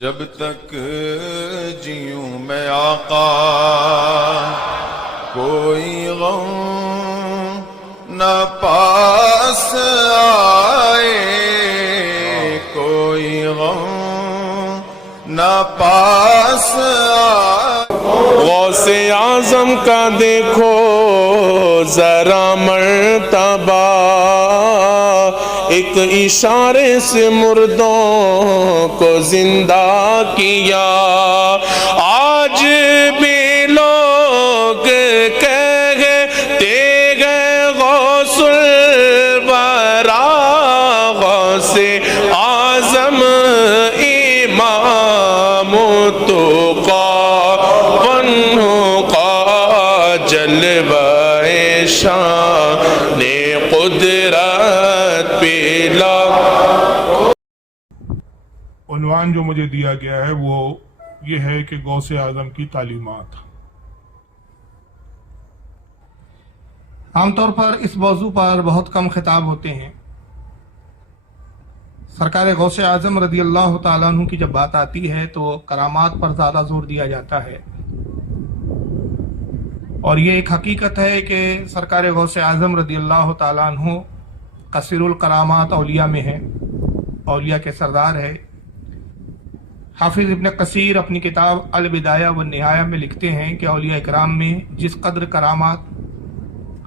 جب تک جیوں میں آقا کوئی غم نہ پاس آئے، کوئی غم نہ پاس آئے۔ غوث اعظم کا دیکھو ذرا مرتبہ، ایک اشارے سے مردوں کو زندہ کیا۔ آج بھی لوگ کہتے ہیں غوث الورا، غوث اعظم امام التقیٰ کا جلوہ شان قدرت پیلا۔ عنوان جو مجھے دیا گیا ہے وہ یہ ہے کہ غوث اعظم کی تعلیمات۔ عام طور پر اس موضوع پر بہت کم خطاب ہوتے ہیں۔ سرکار غوث اعظم رضی اللہ تعالیٰ عنہ کی جب بات آتی ہے تو کرامات پر زیادہ زور دیا جاتا ہے، اور یہ ایک حقیقت ہے کہ سرکار غوث اعظم رضی اللہ تعالیٰ عنہ کثیر الکرامات اولیاء میں ہے، اولیاء کے سردار ہے۔ حافظ ابن کثیر اپنی کتاب البدایہ والنہایہ میں لکھتے ہیں کہ اولیاء اکرام میں جس قدر کرامات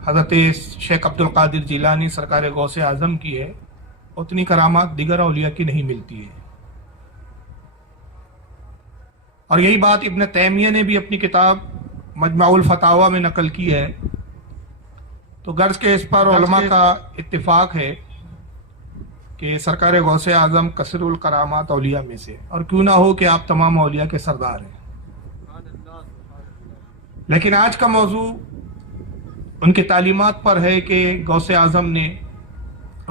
حضرت شیخ عبد القادر جیلانی سرکار غوث اعظم کی ہے، اتنی کرامات دیگر اولیاء کی نہیں ملتی ہے۔ اور یہی بات ابن تیمیہ نے بھی اپنی کتاب مجمع الفتاوی میں نقل کی ہے۔ تو غرض کے اس پر علماء کا اتفاق ہے کہ سرکار غوث اعظم کثیر الکرامات اولیاء میں سے، اور کیوں نہ ہو کہ آپ تمام اولیاء کے سردار ہیں۔ لیکن آج کا موضوع ان کی تعلیمات پر ہے کہ غوث اعظم نے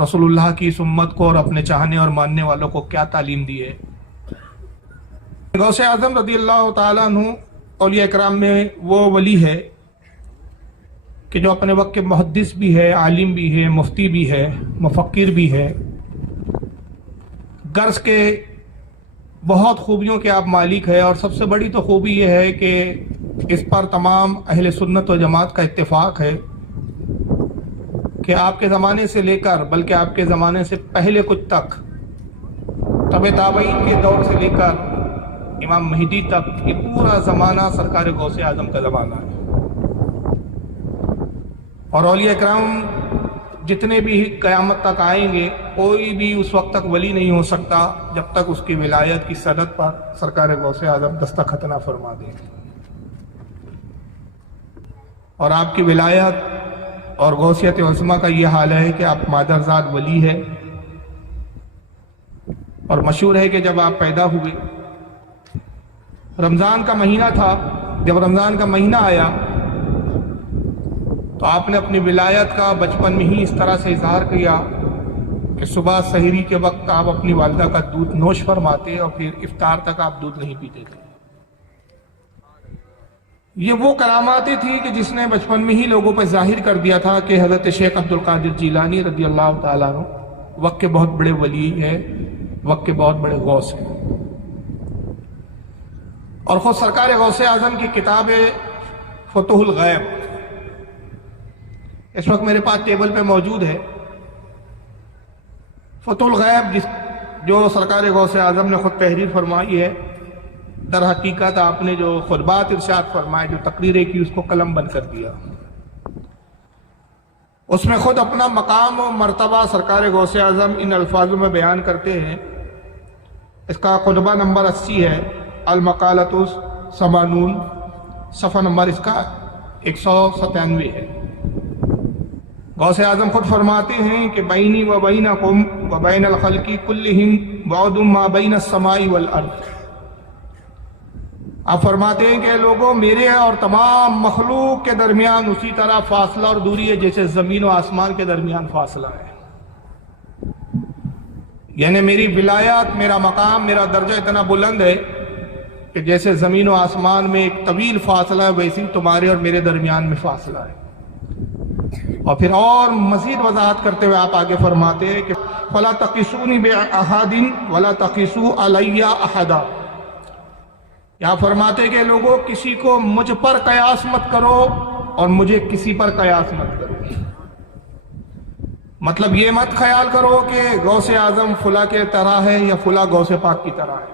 رسول اللہ کی اس امت کو اور اپنے چاہنے اور ماننے والوں کو کیا تعلیم دی ہے۔ غوث اعظم رضی اللہ تعالیٰ عنہ اولیاء اکرام میں وہ ولی ہے کہ جو اپنے وقت کے محدث بھی ہے، عالم بھی ہے، مفتی بھی ہے، مفکر بھی ہے۔ غرض کے بہت خوبیوں کے آپ مالک ہے، اور سب سے بڑی تو خوبی یہ ہے کہ اس پر تمام اہل سنت و جماعت کا اتفاق ہے کہ آپ کے زمانے سے لے کر بلکہ آپ کے زمانے سے پہلے کچھ تک، تبع تابعین کے دور سے لے کر امام مہدی تک، یہ پورا زمانہ سرکار غوث اعظم کا زمانہ ہے۔ اور اولیاء اکرام جتنے بھی قیامت تک آئیں گے، کوئی بھی اس وقت تک ولی نہیں ہو سکتا جب تک اس کی ولایت کی سند پر سرکار غوث اعظم دستخط نہ فرما دیں۔ اور آپ کی ولایت اور غوثیت عظمیٰ کا یہ حال ہے کہ آپ مادرزاد ولی ہے۔ اور مشہور ہے کہ جب آپ پیدا ہوئے، رمضان کا مہینہ تھا، جب رمضان کا مہینہ آیا تو آپ نے اپنی ولایت کا بچپن میں ہی اس طرح سے اظہار کیا کہ صبح سحری کے وقت آپ اپنی والدہ کا دودھ نوش فرماتے اور پھر افطار تک آپ دودھ نہیں پیتے تھے۔ یہ وہ کراماتیں تھی کہ جس نے بچپن میں ہی لوگوں پہ ظاہر کر دیا تھا کہ حضرت شیخ عبد القادر جیلانی رضی اللہ تعالیٰ عنہ وقت کے بہت بڑے ولی ہیں، وقت کے بہت بڑے غوث ہیں۔ اور خود سرکار غوث اعظم کی کتاب فتح الغیب اس وقت میرے پاس ٹیبل پہ موجود ہے۔ فتح الغیب جو سرکار غوث اعظم نے خود تحریر فرمائی ہے، در حقیقت آپ نے جو خطبات ارشاد فرمائے، جو تقریریں کی، اس کو قلم بند کر دیا۔ اس میں خود اپنا مقام و مرتبہ سرکار غوث اعظم ان الفاظوں میں بیان کرتے ہیں۔ اس کا خطبہ نمبر 80 ہے، المقالۃ الثمانون، صفحہ نمبر اس کا 197 ہے۔ غوث اعظم خود فرماتے ہیں کہ بینی و بینکم و بین الخلق کلہم بعد ما بین السماء والارض۔ آپ فرماتے ہیں کہ لوگوں، میرے اور تمام مخلوق کے درمیان اسی طرح فاصلہ اور دوری ہے جیسے زمین و آسمان کے درمیان فاصلہ ہے۔ یعنی میری ولایت، میرا مقام، میرا درجہ اتنا بلند ہے کہ جیسے زمین و آسمان میں ایک طویل فاصلہ ہے، ویسے تمہارے اور میرے درمیان میں فاصلہ ہے۔ اور پھر اور مزید وضاحت کرتے ہوئے آپ آگے فرماتے ہیں کہ فَلَا تَقِسُونِ بِأَحَدٍ وَلَا تَقِسُوا عَلَيَّ أَحَدًا، یا فرماتے کہ لوگوں کسی کو مجھ پر قیاس مت کرو اور مجھے کسی پر قیاس مت کرو. مطلب یہ مت خیال کرو کہ غوث اعظم فلاں کے طرح ہے یا فلاں غوث پاک کی طرح ہے.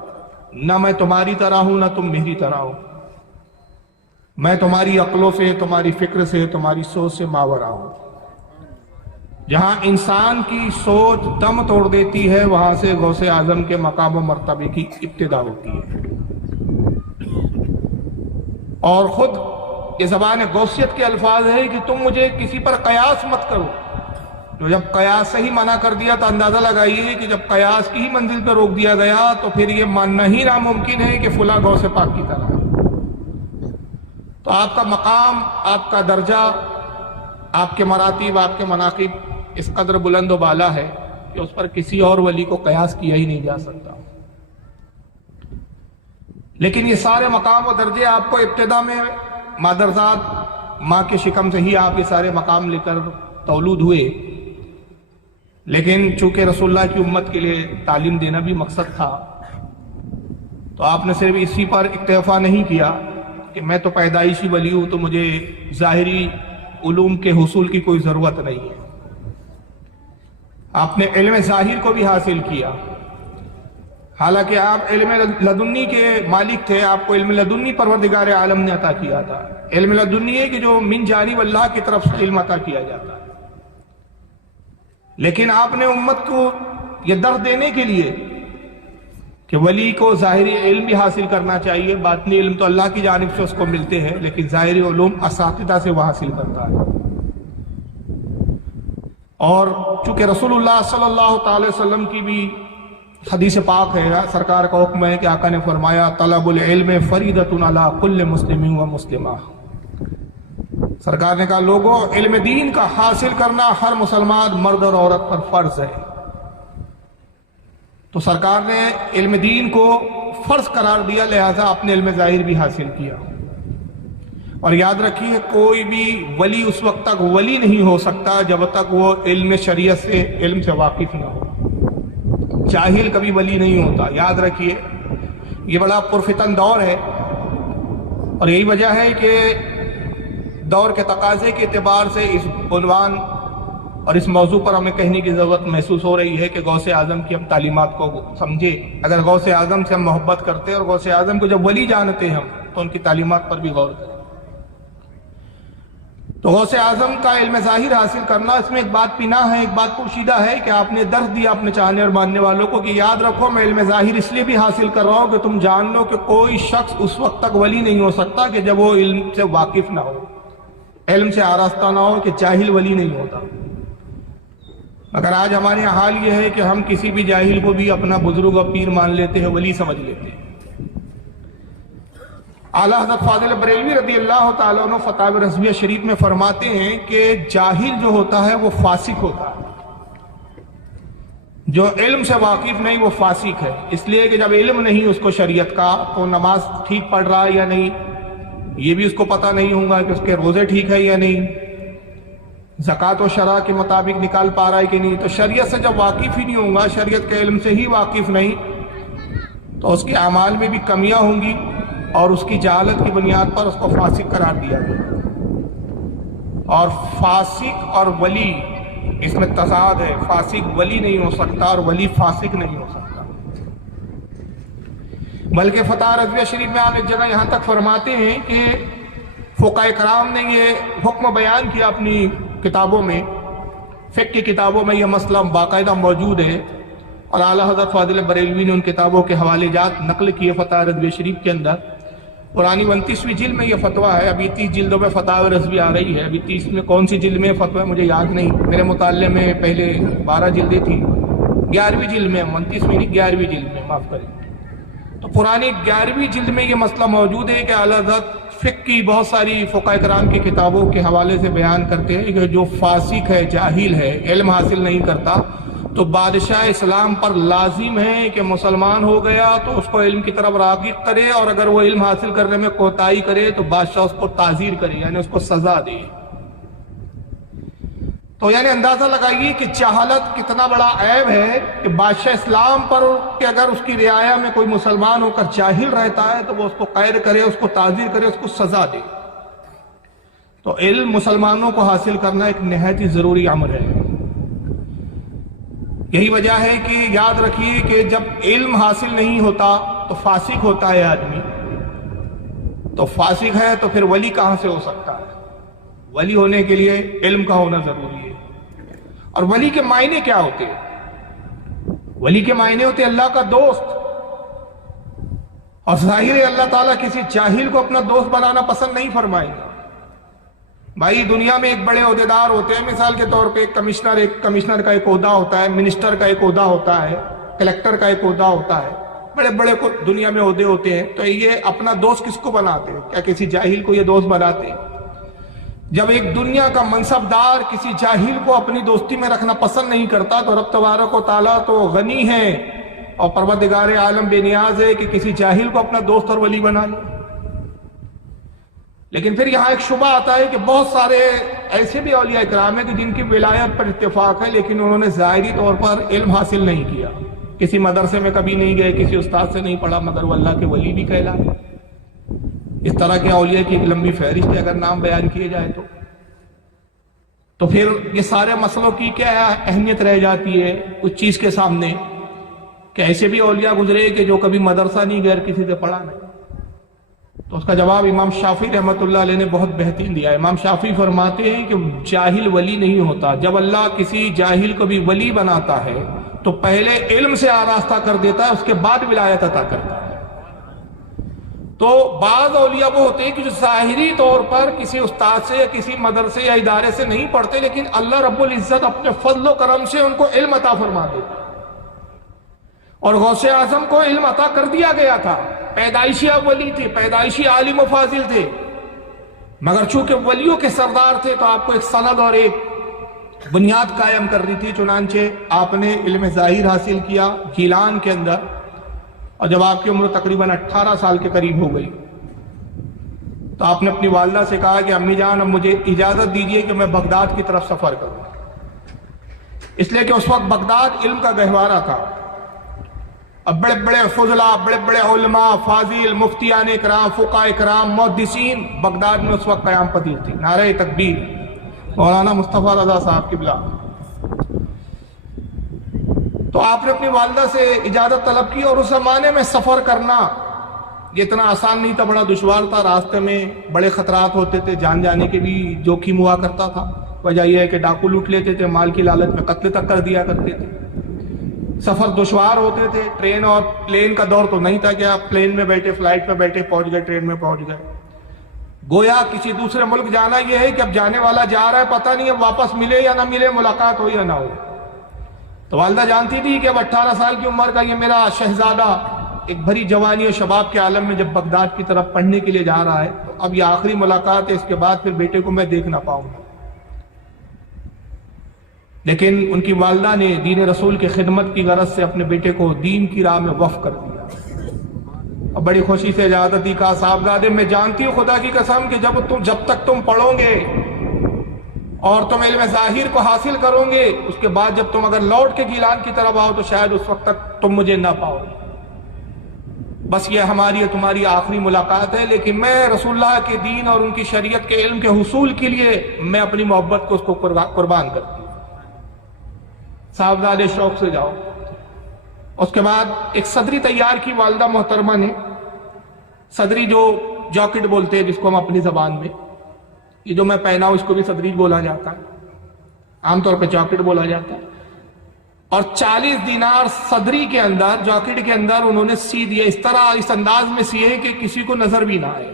نہ میں تمہاری طرح ہوں نہ تم میری طرح ہو. میں تمہاری عقلوں سے، تمہاری فکر سے، تمہاری سوچ سے ماورا ہوں. جہاں انسان کی سوچ دم توڑ دیتی ہے وہاں سے غوث اعظم کے مقام و مرتبے کی ابتدا ہوتی ہے. اور خود یہ زبان غوثیت کے الفاظ ہے کہ تم مجھے کسی پر قیاس مت کرو. تو جب قیاس سے ہی منع کر دیا تو اندازہ لگائیے کہ جب قیاس کی ہی منزل پہ روک دیا گیا تو پھر یہ ماننا ہی ناممکن ہے کہ فلاں غوث پاک کی طرح. تو آپ کا مقام، آپ کا درجہ، آپ کے مراتب، آپ کے مناقب اس قدر بلند و بالا ہے کہ اس پر کسی اور ولی کو قیاس کیا ہی نہیں جا سکتا. لیکن یہ سارے مقام و درجے آپ کو ابتدا میں مادرزاد ماں کے شکم سے ہی آپ یہ سارے مقام لے کر تولود ہوئے. لیکن چونکہ رسول اللہ کی امت کے لیے تعلیم دینا بھی مقصد تھا تو آپ نے صرف اسی پر اکتفا نہیں کیا کہ میں تو پیدائشی ولی ہوں تو مجھے ظاہری علوم کے حصول کی کوئی ضرورت نہیں ہے. آپ نے علم ظاہر کو بھی حاصل کیا. حالانکہ آپ علم لدنی کے مالک تھے، آپ کو علم لدنی پروردگار عالم نے عطا کیا تھا. علم لدنی ہے کہ جو من جانب اللہ کی طرف سے علم عطا کیا جاتا ہے. لیکن آپ نے امت کو یہ درس دینے کے لیے کہ ولی کو ظاہری علم بھی حاصل کرنا چاہیے، باطنی علم تو اللہ کی جانب سے اس کو ملتے ہیں، لیکن ظاہری علوم اساتذہ سے وہ حاصل کرتا ہے. اور چونکہ رسول اللہ صلی اللہ تعالی وسلم کی بھی حدیث پاک ہے، سرکار کا حکم ہے کہ آقا نے فرمایا طلب العلم فریضۃ علی کل مسلم و مسلمہ. سرکار نے کہا لوگوں علم دین کا حاصل کرنا ہر مسلمان مرد اور عورت پر فرض ہے. تو سرکار نے علم دین کو فرض قرار دیا، لہذا اپنے علم ظاہر بھی حاصل کیا. اور یاد رکھیے کوئی بھی ولی اس وقت تک ولی نہیں ہو سکتا جب تک وہ علم شریعت سے، علم سے واقف نہ ہو. جاہل کبھی ولی نہیں ہوتا. یاد رکھیے یہ بڑا پرفتن دور ہے اور یہی وجہ ہے کہ دور کے تقاضے کے اعتبار سے اس عنوان اور اس موضوع پر ہمیں کہنے کی ضرورت محسوس ہو رہی ہے کہ غوث اعظم کی ہم تعلیمات کو سمجھے. اگر غوث اعظم سے ہم محبت کرتے اور غوث اعظم کو جب ولی جانتے ہم تو ان کی تعلیمات پر بھی غور کریں. تو غوث اعظم کا علم ظاہر حاصل کرنا، اس میں ایک بات پینا ہے، ایک بات پوشیدہ ہے کہ آپ نے درس دیا اپنے چاہنے اور ماننے والوں کو کہ یاد رکھو میں علم ظاہر اس لیے بھی حاصل کر رہا ہوں کہ تم جان لو کہ کوئی شخص اس وقت تک ولی نہیں ہو سکتا کہ جب وہ علم سے واقف نہ ہو، علم سے آراستہ نہ ہو، کہ جاہل ولی نہیں ہوتا. مگر آج ہمارے یہاں حال یہ ہے کہ ہم کسی بھی جاہل کو بھی اپنا بزرگ اور پیر مان لیتے ہیں، ولی سمجھ لیتے ہیں. اعلیٰ حضرت فاضل بریلوی رضی اللہ تعالیٰ عنہ فتاوی رضویہ شریف میں فرماتے ہیں کہ جاہل جو ہوتا ہے وہ فاسق ہوتا ہے، جو علم سے واقف نہیں وہ فاسق ہے. اس لیے کہ جب علم نہیں اس کو شریعت کا تو نماز ٹھیک پڑھ رہا ہے یا نہیں یہ بھی اس کو پتہ نہیں ہوگا کہ اس کے روزے ٹھیک ہے یا نہیں، زکوٰۃ و شرع کے مطابق نکال پا رہا ہے کہ نہیں. تو شریعت سے جب واقف ہی نہیں ہوگا، شریعت کے علم سے ہی واقف نہیں، تو اس کے اعمال میں بھی کمیاں ہوں گی اور اس کی جہالت کی بنیاد پر اس کو فاسق قرار دیا گیا. اور فاسق اور ولی اس میں تضاد ہے. فاسق ولی نہیں ہو سکتا اور ولی فاسق نہیں ہو سکتا. بلکہ فتح رضویہ شریف میں آپ ایک جگہ یہاں تک فرماتے ہیں کہ فقہاء کرام نے یہ حکم بیان کیا اپنی کتابوں میں، فقہ کی کتابوں میں یہ مسئلہ باقاعدہ موجود ہے، اور اعلیٰ حضرت فاضل بریلوی نے ان کتابوں کے حوالے جات نقل کیے فتح رضویہ شریف کے اندر. قرآن 29ویں جلد میں یہ فتویٰ ہے. ابھی 30 جلدوں میں فتح رضویہ آ رہی ہے. ابھی 30 میں کون سی جلد میں فتویٰ مجھے یاد نہیں، میرے مطالعے میں پہلے 12 جلدیں تھیں، 11ویں جلد میں، 29ویں نہیں 11ویں جلد میں، معاف کریں. تو پرانی 11ویں جلد میں یہ مسئلہ موجود ہے کہ اعلیٰ حضرت فقہ کی بہت ساری فقہاء کرام کی کتابوں کے حوالے سے بیان کرتے ہیں کہ جو فاسق ہے، جاہل ہے، علم حاصل نہیں کرتا، تو بادشاہ اسلام پر لازم ہے کہ مسلمان ہو گیا تو اس کو علم کی طرف راغب کرے، اور اگر وہ علم حاصل کرنے میں کوتاہی کرے تو بادشاہ اس کو تعزیر کرے، یعنی اس کو سزا دے. تو یعنی اندازہ لگائیے کہ جہالت کتنا بڑا عیب ہے کہ بادشاہ اسلام پر کہ اگر اس کی رعایا میں کوئی مسلمان ہو کر جاہل رہتا ہے تو وہ اس کو قید کرے، اس کو تعزیر کرے، اس کو سزا دے۔ تو علم مسلمانوں کو حاصل کرنا ایک نہایت ہی ضروری عمل ہے۔ یہی وجہ ہے کہ یاد رکھیے کہ جب علم حاصل نہیں ہوتا تو فاسق ہوتا ہے آدمی، تو فاسق ہے تو پھر ولی کہاں سے ہو سکتا ہے؟ ولی ہونے کے لیے علم کا ہونا ضروری ہے۔ اور ولی کے معنی کیا ہوتے ہیں؟ ولی کے معنی ہوتے ہیں اللہ کا دوست، اور ظاہر ہے اللہ تعالیٰ کسی جاہل کو اپنا دوست بنانا پسند نہیں فرمائے گا۔ بھائی دنیا میں ایک بڑے عہدیدار ہوتے ہیں، مثال کے طور پہ ایک کمشنر کا ایک عہدہ ہوتا ہے، منسٹر کا ایک عہدہ ہوتا ہے، کلیکٹر کا ایک عہدہ ہوتا ہے، بڑے بڑے دنیا میں عہدے ہوتے ہیں۔ تو یہ اپنا دوست کس کو بناتے ہیں؟ کیا کسی جاہل کو یہ دوست بناتے ہیں؟ جب ایک دنیا کا منصبدار کسی جاہل کو اپنی دوستی میں رکھنا پسند نہیں کرتا تو رب تبارک و تعالیٰ تو غنی ہے اور پروردگار عالم بے نیاز ہے کہ کسی جاہل کو اپنا دوست اور ولی بنا لے۔ لیکن پھر یہاں ایک شبہ آتا ہے کہ بہت سارے ایسے بھی اولیاء کرام ہیں کہ جن کی ولایت پر اتفاق ہے، لیکن انہوں نے ظاہری طور پر علم حاصل نہیں کیا، کسی مدرسے میں کبھی نہیں گئے، کسی استاد سے نہیں پڑھا، مگر وہ اللہ کے ولی بھی کہلائے۔ اس طرح کے اولیاء کی ایک لمبی فہرست ہے اگر نام بیان کیے جائے تو پھر یہ سارے مسئلوں کی کیا اہمیت رہ جاتی ہے اس چیز کے سامنے کہ ایسے بھی اولیاء گزرے کہ جو کبھی مدرسہ نہیں گئے، کسی سے پڑھا نہیں۔ تو اس کا جواب امام شافعی رحمۃ اللہ علیہ نے بہت بہترین دیا۔ امام شافعی فرماتے ہیں کہ جاہل ولی نہیں ہوتا، جب اللہ کسی جاہل کو بھی ولی بناتا ہے تو پہلے علم سے آراستہ کر دیتا ہے، اس کے بعد ولایت عطا کرتا ہے۔ تو بعض اولیاء وہ ہوتے ہیں کہ جو ظاہری طور پر کسی استاد سے یا کسی مدرسے یا ادارے سے نہیں پڑھتے، لیکن اللہ رب العزت اپنے فضل و کرم سے ان کو علم عطا فرما دیتا ہے۔ اور غوث اعظم کو علم عطا کر دیا گیا تھا، پیدائشی ولی تھے، پیدائشی عالم و فاضل تھے، مگر چونکہ ولیوں کے سردار تھے تو آپ کو ایک سند اور ایک بنیاد قائم کرنی تھی۔ چنانچہ آپ نے علم ظاہر حاصل کیا جیلان کے اندر، اور جب آپ کی عمر تقریباً 18 سال کے قریب ہو گئی تو آپ نے اپنی والدہ سے کہا کہ امی جان اب مجھے اجازت دیجیے کہ میں بغداد کی طرف سفر کروں، اس لیے کہ اس وقت بغداد علم کا گہوارہ تھا۔ اب بڑے بڑے فضلاء، بڑے بڑے علماء، فاضل، مفتیان اکرام، فقہاء اکرام، محدثین بغداد میں اس وقت قیام پذیر تھی۔ نعرہ تکبیر، مولانا مصطفیٰ رضا صاحب قبلہ۔ تو آپ نے اپنی والدہ سے اجازت طلب کی، اور اس زمانے میں سفر کرنا یہ اتنا آسان نہیں تھا، بڑا دشوار تھا، راستے میں بڑے خطرات ہوتے تھے، جان جانے کے بھی جوخم ہوا کرتا تھا۔ وجہ یہ ہے کہ ڈاکو لوٹ لیتے تھے، مال کی لالچ میں قتل تک کر دیا کرتے تھے، سفر دشوار ہوتے تھے۔ ٹرین اور پلین کا دور تو نہیں تھا کہ آپ پلین میں بیٹھے، فلائٹ میں بیٹھے، پہنچ گئے، ٹرین میں پہنچ گئے۔ گویا کسی دوسرے ملک جانا یہ ہے کہ اب جانے والا جا رہا ہے، پتہ نہیں اب واپس ملے یا نہ ملے، ملاقات ہو یا نہ ہو۔ تو والدہ جانتی تھی کہ اب 18 سال کی عمر کا یہ میرا شہزادہ ایک بھری جوانی اور شباب کے عالم میں جب بغداد کی طرف پڑھنے کے لیے جا رہا ہے تو اب یہ آخری ملاقات ہے، اس کے بعد پھر بیٹے کو میں دیکھ نہ پاؤں گا۔ لیکن ان کی والدہ نے دین رسول کی خدمت کی غرض سے اپنے بیٹے کو دین کی راہ میں وقف کر دیا اور بڑی خوشی سے اجازت دی۔ کہا صاحبزادے میں جانتی ہوں خدا کی قسم کہ جب تک تم پڑھو گے اور تم علم ظاہر کو حاصل کرو گے، اس کے بعد جب تم اگر لوٹ کے گیلان کی طرف آؤ تو شاید اس وقت تک تم مجھے نہ پاؤ، بس یہ ہماری اور تمہاری آخری ملاقات ہے۔ لیکن میں رسول اللہ کے دین اور ان کی شریعت کے علم کے حصول کے لیے میں اپنی محبت کو اس کو قربان کرتی ہوں۔ صاحبزادے شوق سے جاؤ۔ اس کے بعد ایک صدری تیار کی والدہ محترمہ نے، صدری جو جاکٹ بولتے ہیں جس کو ہم اپنی زبان میں، یہ جو میں پہنا ہوں اس کو بھی صدری بولا جاتا ہے، عام طور پہ جاکٹ بولا جاتا ہے، اور 40 دینار صدری کے اندر، جاکٹ کے اندر انہوں نے سی دیے، اس طرح اس انداز میں سیے کہ کسی کو نظر بھی نہ آئے،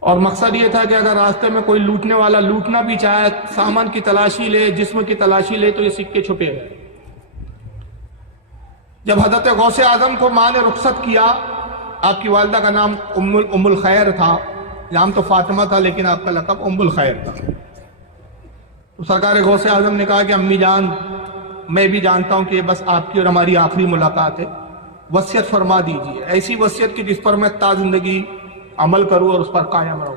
اور مقصد یہ تھا کہ اگر راستے میں کوئی لوٹنے والا لوٹنا بھی چاہے، سامان کی تلاشی لے، جسم کی تلاشی لے، تو یہ سکے چھپے گئے۔ جب حضرت غوث اعظم کو ماں نے رخصت کیا، آپ کی والدہ کا نام ام الخیر تھا، نام تو فاطمہ تھا لیکن آپ کا لقب ام الخیر تھا، تو سرکار غوث اعظم نے کہا کہ امی جان میں بھی جانتا ہوں کہ یہ بس آپ کی اور ہماری آخری ملاقات ہے، وصیت فرما دیجیے، ایسی وصیت کی جس پر میں تا زندگی عمل کروں اور اس پر قائم رہوں۔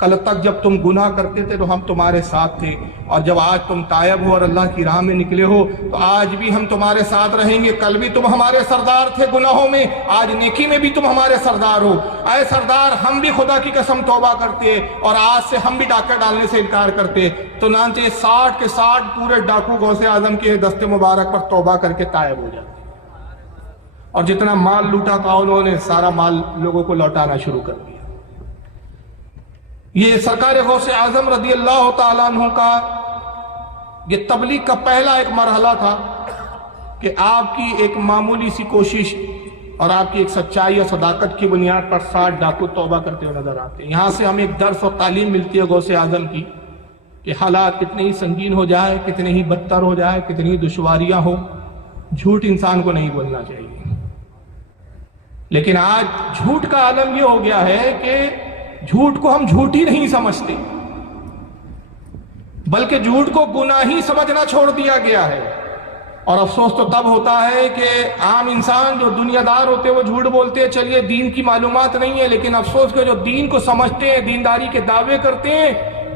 کل تک جب تم گناہ کرتے تھے تو ہم تمہارے ساتھ تھے، اور جب آج تم تائب ہو اور اللہ کی راہ میں نکلے ہو تو آج بھی ہم تمہارے ساتھ رہیں گے۔ کل بھی تم ہمارے سردار تھے گناہوں میں، آج نیکی میں بھی تم ہمارے سردار ہو۔ اے سردار، ہم بھی خدا کی قسم توبہ کرتے اور آج سے ہم بھی ڈاکہ ڈالنے سے انکار کرتے۔ تو چنانچہ 60 کے 60 پورے ڈاکو غوث اعظم کے دست مبارک پر توبہ کر کے تائب ہو جاتے، اور جتنا مال لوٹا تھا انہوں نے سارا مال لوگوں کو لوٹانا شروع کر دیا۔ یہ سرکار غوث اعظم رضی اللہ تعالیٰ عنہ کا یہ تبلیغ کا پہلا ایک مرحلہ تھا کہ آپ کی ایک معمولی سی کوشش اور آپ کی ایک سچائی اور صداقت کی بنیاد پر 60 ڈاکو توبہ کرتے ہوئے نظر آتے ہیں۔ یہاں سے ہمیں ایک درس اور تعلیم ملتی ہے غوث اعظم کی کہ حالات کتنے ہی سنگین ہو جائے، کتنے ہی بدتر ہو جائے، کتنی ہی دشواریاں ہوں، جھوٹ انسان کو نہیں بولنا چاہیے۔ لیکن آج جھوٹ کا عالم یہ ہو گیا ہے کہ جھوٹ کو ہم جھوٹ ہی نہیں سمجھتے، بلکہ جھوٹ کو گناہ ہی سمجھنا چھوڑ دیا گیا ہے۔ اور افسوس تو تب ہوتا ہے کہ عام انسان جو دنیا دار ہوتے ہیں وہ جھوٹ بولتے ہیں، چلیے دین کی معلومات نہیں ہے، لیکن افسوس کہ جو دین کو سمجھتے ہیں، دینداری کے دعوے کرتے ہیں،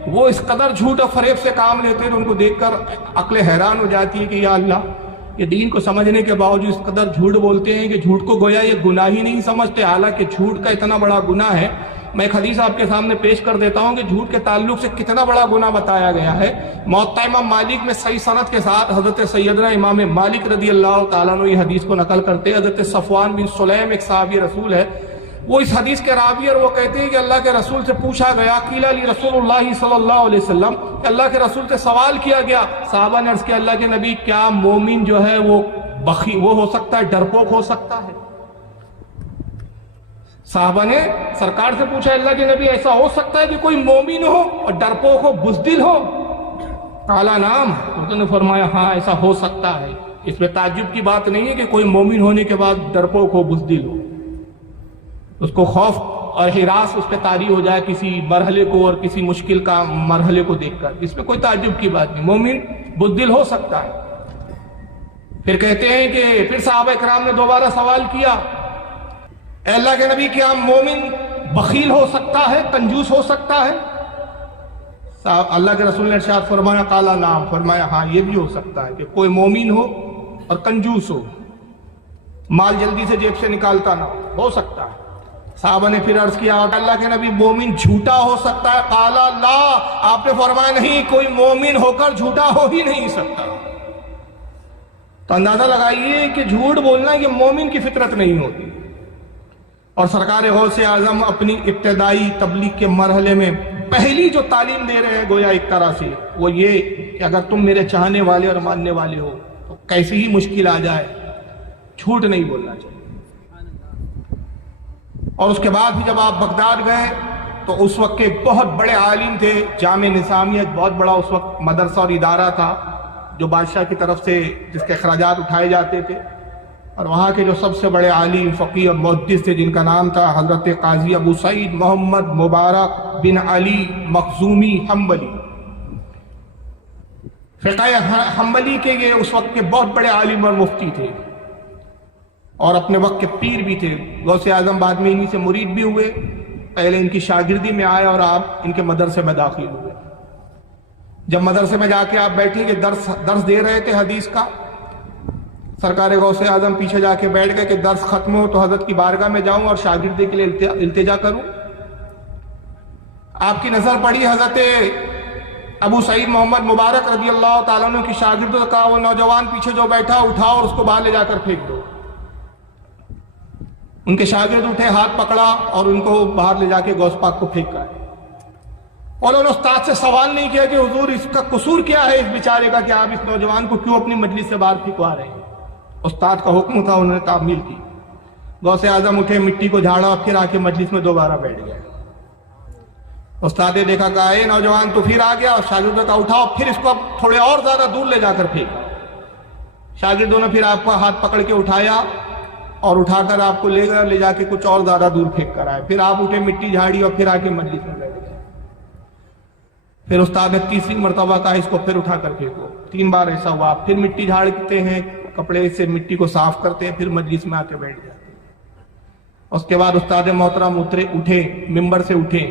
وہ اس قدر جھوٹ اور فریب سے کام لیتے ہیں، ان کو دیکھ کر عقل حیران ہو جاتی ہے کہ یا اللہ، یہ دین کو سمجھنے کے باوجود اس قدر جھوٹ بولتے ہیں کہ جھوٹ کو گویا یہ گناہ ہی نہیں سمجھتے، حالانکہ جھوٹ کا اتنا بڑا گناہ ہے۔ میں ایک حدیث آپ کے سامنے پیش کر دیتا ہوں کہ جھوٹ کے تعلق سے کتنا بڑا گناہ بتایا گیا ہے۔ موطا امام مالک میں صحیح سند کے ساتھ حضرت سیدنا امام مالک رضی اللہ تعالیٰ عنہ یہ حدیث کو نقل کرتے ہیں۔ حضرت صفوان بن سلیم ایک صحابی رسول ہے، وہ اس حدیث کے راوی، اور وہ کہتے ہیں کہ اللہ کے رسول سے پوچھا گیا، قیل لی رسول اللہ صلی اللہ علیہ وسلم، کہ اللہ کے رسول سے سوال کیا گیا، صحابہ نے عرض کیا اللہ کے نبی کیا مومن جو ہے وہ بخیل وہ ہو سکتا ہے، ڈرپوک ہو سکتا ہے؟ صحابہ نے سرکار سے پوچھا اللہ کے نبی ایسا ہو سکتا ہے کہ کوئی مومن ہو اور ڈرپوک ہو، بزدل ہو؟ قالا نعم، انہوں نے فرمایا ہاں ایسا ہو سکتا ہے۔ اس میں تعجب کی بات نہیں ہے کہ کوئی مومن ہونے کے بعد ڈرپوک ہو، بزدل ہو، اس کو خوف اور ہراس اس پہ طاری ہو جائے کسی مرحلے کو اور کسی مشکل کا مرحلے کو دیکھ کر، اس میں کوئی تعجب کی بات نہیں، مومن بزدل ہو سکتا ہے۔ پھر کہتے ہیں کہ پھر صحابہ اکرام نے دوبارہ سوال کیا، اے اللہ کے نبی کیا مومن بخیل ہو سکتا ہے، کنجوس ہو سکتا ہے؟ اللہ کے رسول نے ارشاد فرمایا قالا نعم، فرمایا ہاں یہ بھی ہو سکتا ہے کہ کوئی مومن ہو اور کنجوس ہو، مال جلدی سے جیب سے نکالتا نہ ہو سکتا ہے۔ صحابہ نے پھر عرض کیا اللہ کے نبی مومن جھوٹا ہو سکتا ہے؟ قالا لا، آپ نے فرمایا نہیں، کوئی مومن ہو کر جھوٹا ہو ہی نہیں سکتا۔ تو اندازہ لگائیے کہ جھوٹ بولنا یہ مومن کی فطرت نہیں ہوتی۔ اور سرکار غوث اعظم اپنی ابتدائی تبلیغ کے مرحلے میں پہلی جو تعلیم دے رہے ہیں گویا ایک طرح سے وہ یہ کہ اگر تم میرے چاہنے والے اور ماننے والے ہو تو کیسی ہی مشکل آ جائے جھوٹ نہیں بولنا چاہیے۔ اور اس کے بعد بھی جب آپ بغداد گئے تو اس وقت کے بہت بڑے عالم تھے، جامع نظامیہ ایک بہت بڑا اس وقت مدرسہ اور ادارہ تھا جو بادشاہ کی طرف سے جس کے اخراجات اٹھائے جاتے تھے، اور وہاں کے جو سب سے بڑے عالم فقیہ اور محدث تھے جن کا نام تھا حضرت قاضی ابو سعید محمد مبارک بن علی مخزومی حنبلی۔ فقہ حنبلی کے یہ اس وقت کے بہت بڑے عالم اور مفتی تھے اور اپنے وقت کے پیر بھی تھے۔ غوث اعظم بعد میں انہی سے مرید بھی ہوئے، پہلے ان کی شاگردی میں آئے اور آپ ان کے مدرسے میں داخل ہوئے۔ جب مدرسے میں جا کے آپ بیٹھے کہ درس دے رہے تھے حدیث کا، سرکار غوث اعظم پیچھے جا کے بیٹھ گئے کہ درس ختم ہو تو حضرت کی بارگاہ میں جاؤں اور شاگردی کے لیے التجا کروں۔ آپ کی نظر پڑی حضرت ابو سعید محمد مبارک رضی اللہ تعالیٰ عنہ کی شاگردوں نے کہا وہ نوجوان پیچھے جو بیٹھا اٹھاؤ اور اس کو باہر لے جا کر پھینک دو۔ ان کے شاگرد اٹھے، ہاتھ پکڑا اور ان کو باہر لے جا کے غوث پاک کو پھینکا ہے۔ اور انہوں نے استاد سے سوال نہیں کیا کہ حضور اس کا قصور کیا ہے اس بیچارے کا کہ آپ اس نوجوان کو کیوں اپنی مجلس سے باہر پھینکوا رہے ہیں۔ استاد کا حکم تھا، انہوں نے تعمیل کی۔ غوث اعظم اٹھے، مٹی کو جھاڑا اور پھر آ کے مجلس میں دوبارہ بیٹھ گئے۔ استاد نے دیکھا کہا اے نوجوان تو پھر آ گیا، اور شاگردوں کا اٹھاؤ پھر اس کو اب تھوڑے اور زیادہ دور لے جا کر پھینکا۔ شاگردوں نے پھر آپ کا ہاتھ پکڑ کے اٹھایا اور اٹھا کر آپ کو لے گئے، لے جا کے کچھ اور زیادہ دور پھینک کر آئے۔ پھر آپ اٹھے، مٹی جھاڑی اور پھر آ کے مجلس میں بیٹھ گئے۔ پھر استاد نے تیسری مرتبہ کہا اس کو پھر اٹھا کر پھینکو۔ 3 بار ایسا ہوا، پھر مٹی جھاڑتے ہیں، کپڑے سے مٹی کو صاف کرتے ہیں، پھر مجلس میں آ کے بیٹھ جاتے ہیں۔ اس کے بعد استاد محترم اٹھے، ممبر سے اٹھے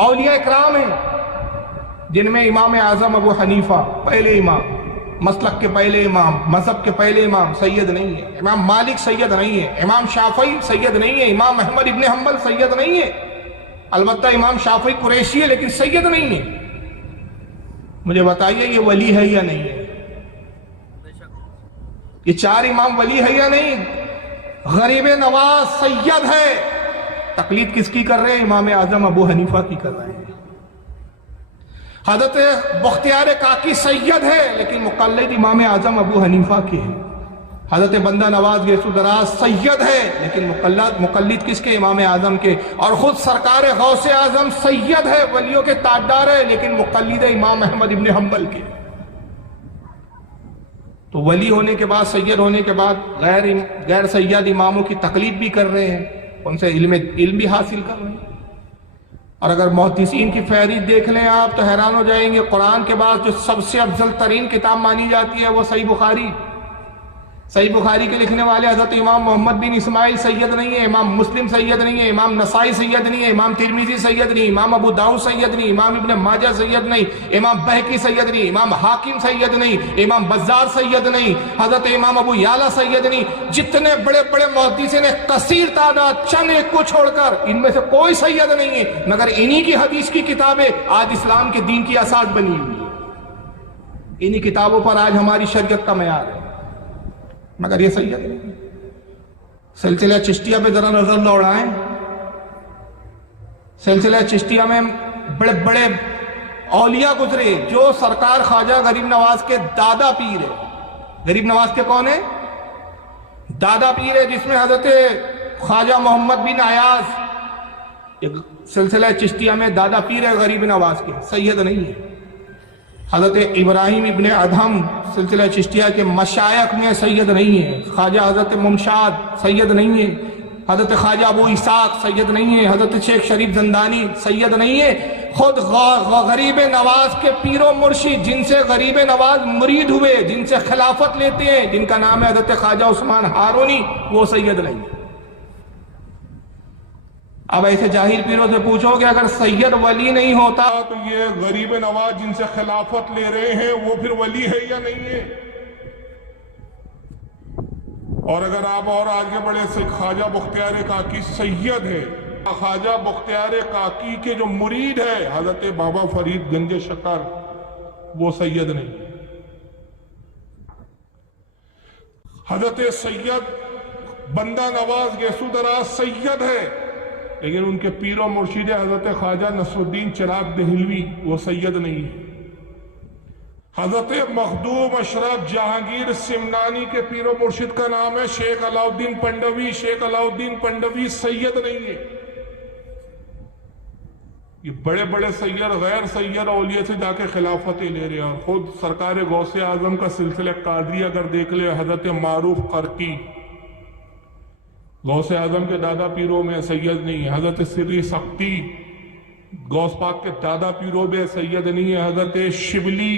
اولیاء اکرام ہیں جن میں امام اعظم ابو حنیفہ پہلے امام، مسلک کے پہلے امام، مذہب کے پہلے امام سید نہیں ہے، امام مالک سید نہیں ہے، امام شافعی سید نہیں ہے، امام احمد ابن حنبل سید نہیں ہے، البتہ امام شافعی قریشی ہے لیکن سید نہیں ہے۔ مجھے بتائیے یہ ولی ہے یا نہیں ہے؟ یہ چار امام ولی ہے یا نہیں؟ غریب نواز سید ہے، تقلید کس کی کر رہے ہیں؟ امام اعظم ابو حنیفہ کی کر رہے ہیں۔ حضرت بختیار کاکی سید ہے لیکن مقلد امام اعظم ابو حنیفہ کے ہیں۔ حضرت بندہ نواز گیسو دراز سید ہے لیکن مقلد کس کے؟ امام اعظم کے۔ اور خود سرکار غوث اعظم سید ہے، ولیوں کے تاجدار ہے لیکن مقلد امام احمد ابن حنبل کے۔ تو ولی ہونے کے بعد، سید ہونے کے بعد غیر سید اماموں کی تقلید بھی کر رہے ہیں، ان سے علم بھی حاصل کر رہے ہیں۔ اور اگر محدثین کی فہرست دیکھ لیں آپ تو حیران ہو جائیں گے، قرآن کے بعد جو سب سے افضل ترین کتاب مانی جاتی ہے وہ صحیح بخاری۔ صحیح بخاری کے لکھنے والے حضرت امام محمد بن اسماعیل سید نہیں ہے، امام مسلم سید نہیں ہے، امام نسائی سید نہیں ہے، امام ترمذی سید نہیں، امام ابو داؤد سید نہیں، امام ابن ماجہ سید نہیں، امام بہقی سید نہیں، امام حاکم سید نہیں، امام بزار سید نہیں، حضرت امام ابو یعلا سید نہیں۔ جتنے بڑے بڑے محدثین نے کثیر تعداد، چند ایک کو چھوڑ کر ان میں سے کوئی سید نہیں ہے، مگر انہی کی حدیث کی کتابیں آج اسلام کے دین کی اساس بنی ہوئی ہے، انہی کتابوں پر آج ہماری شریعت کا معیار ہے، مگر یہ سید نہیں۔ سلسلہ چشتیہ پہ ذرا نظر دوڑائیں، سلسلہ چشتیہ میں بڑے بڑے اولیاء گزرے جو سرکار خواجہ غریب نواز کے دادا پیر ہے۔ غریب نواز کے کون ہے؟ دادا پیر ہے، جس میں حضرت خواجہ محمد بن ایاز سلسلہ چشتیہ میں دادا پیر ہے غریب نواز کے، سید نہیں ہے۔ حضرت ابراہیم ابن ادہم سلسلہ چشتیہ کے مشائخ میں سید نہیں ہے۔ خواجہ حضرت ممشاد سید نہیں ہے، حضرت خواجہ ابو اسحاق سید نہیں ہے، حضرت شیخ شریف زندانی سید نہیں ہے۔ خود غریب نواز کے پیر و مرشد جن سے غریب نواز مرید ہوئے، جن سے خلافت لیتے ہیں، جن کا نام ہے حضرت خواجہ عثمان ہارونی، وہ سید نہیں ہے۔ اب ایسے جاہل پیروں سے پوچھو کہ اگر سید ولی نہیں ہوتا تو یہ غریب نواز جن سے خلافت لے رہے ہیں وہ پھر ولی ہے یا نہیں ہے؟ اور اگر آپ اور آگے بڑھے سے خواجہ بختیار کاکی سید ہے، خواجہ بختیار کاکی کے جو مرید ہے حضرت بابا فرید گنج شکر، وہ سید نہیں۔ حضرت سید بندہ نواز گیسو دراز سید ہے لیکن ان کے پیر و مرشد حضرت خواجہ نصر الدین چراغ دہلوی، وہ سید نہیں ہے۔ حضرت مخدوم اشرف جہانگیر سمنانی کے پیر و مرشد کا نام ہے شیخ علاؤالدین پنڈوی، شیخ علاؤالدین پنڈوی سید نہیں ہے۔ یہ بڑے بڑے سید غیر سید اولیاء سے جا کے خلافتیں لے رہے ہیں، اور خود سرکار غوث اعظم کا سلسلہ قادری اگر دیکھ لے، حضرت معروف قرقی غوث اعظم کے دادا پیروں میں سید نہیں ہے، حضرت سری سختی غوث پاک کے دادا پیروں میں سید نہیں ہے، حضرت شبلی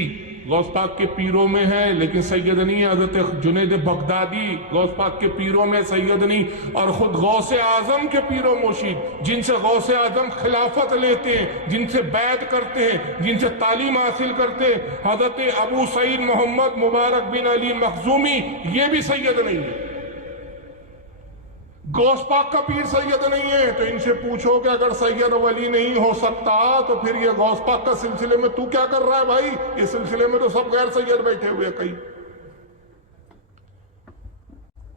غوث پاک کے پیروں میں ہے لیکن سید نہیں ہے، حضرت جنید بغدادی غوث پاک کے پیروں میں سید نہیں، اور خود غوث اعظم کے پیروں مرشد جن سے غوث اعظم خلافت لیتے ہیں، جن سے بیعت کرتے ہیں، جن سے تعلیم حاصل کرتے ہیں، حضرت ابو سعید محمد مبارک بن علی مخزومی، یہ بھی سید نہیں ہے۔ غوث پاک کا پیر سید نہیں ہے، تو ان سے پوچھو کہ اگر سید ولی نہیں ہو سکتا تو پھر یہ غوث پاک کا سلسلے میں تو کیا کر رہا ہے بھائی؟ اس سلسلے میں تو سب غیر سید بیٹھے ہوئے کئی۔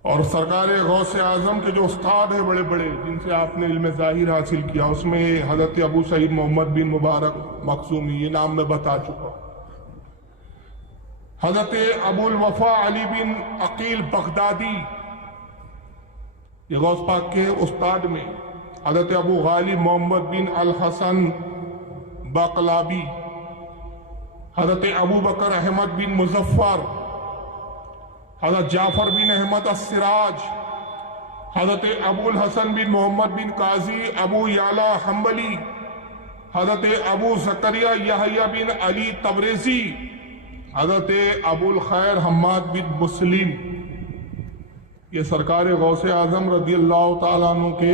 اور سرکار غوث اعظم کے جو استاد ہیں بڑے بڑے جن سے آپ نے علم ظاہر حاصل کیا، اس میں حضرت ابو سعید محمد بن مبارک مخزومی، یہ نام میں بتا چکا۔ حضرت ابو الوفا علی بن عقیل بغدادی، یہ غوث پاک کے استاد میں۔ حضرت ابو غالب محمد بن الحسن باقلابی، حضرت ابو بکر احمد بن مظفر، حضرت جعفر بن احمد السراج، حضرت ابو الحسن بن محمد بن قاضی ابو یعلا حنبلی، حضرت ابو زکریا یحییٰ بن علی تبریزی، حضرت ابو الخیر حماد بن مسلم، یہ سرکار غوث اعظم رضی اللہ تعالیٰ عنہ کے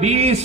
20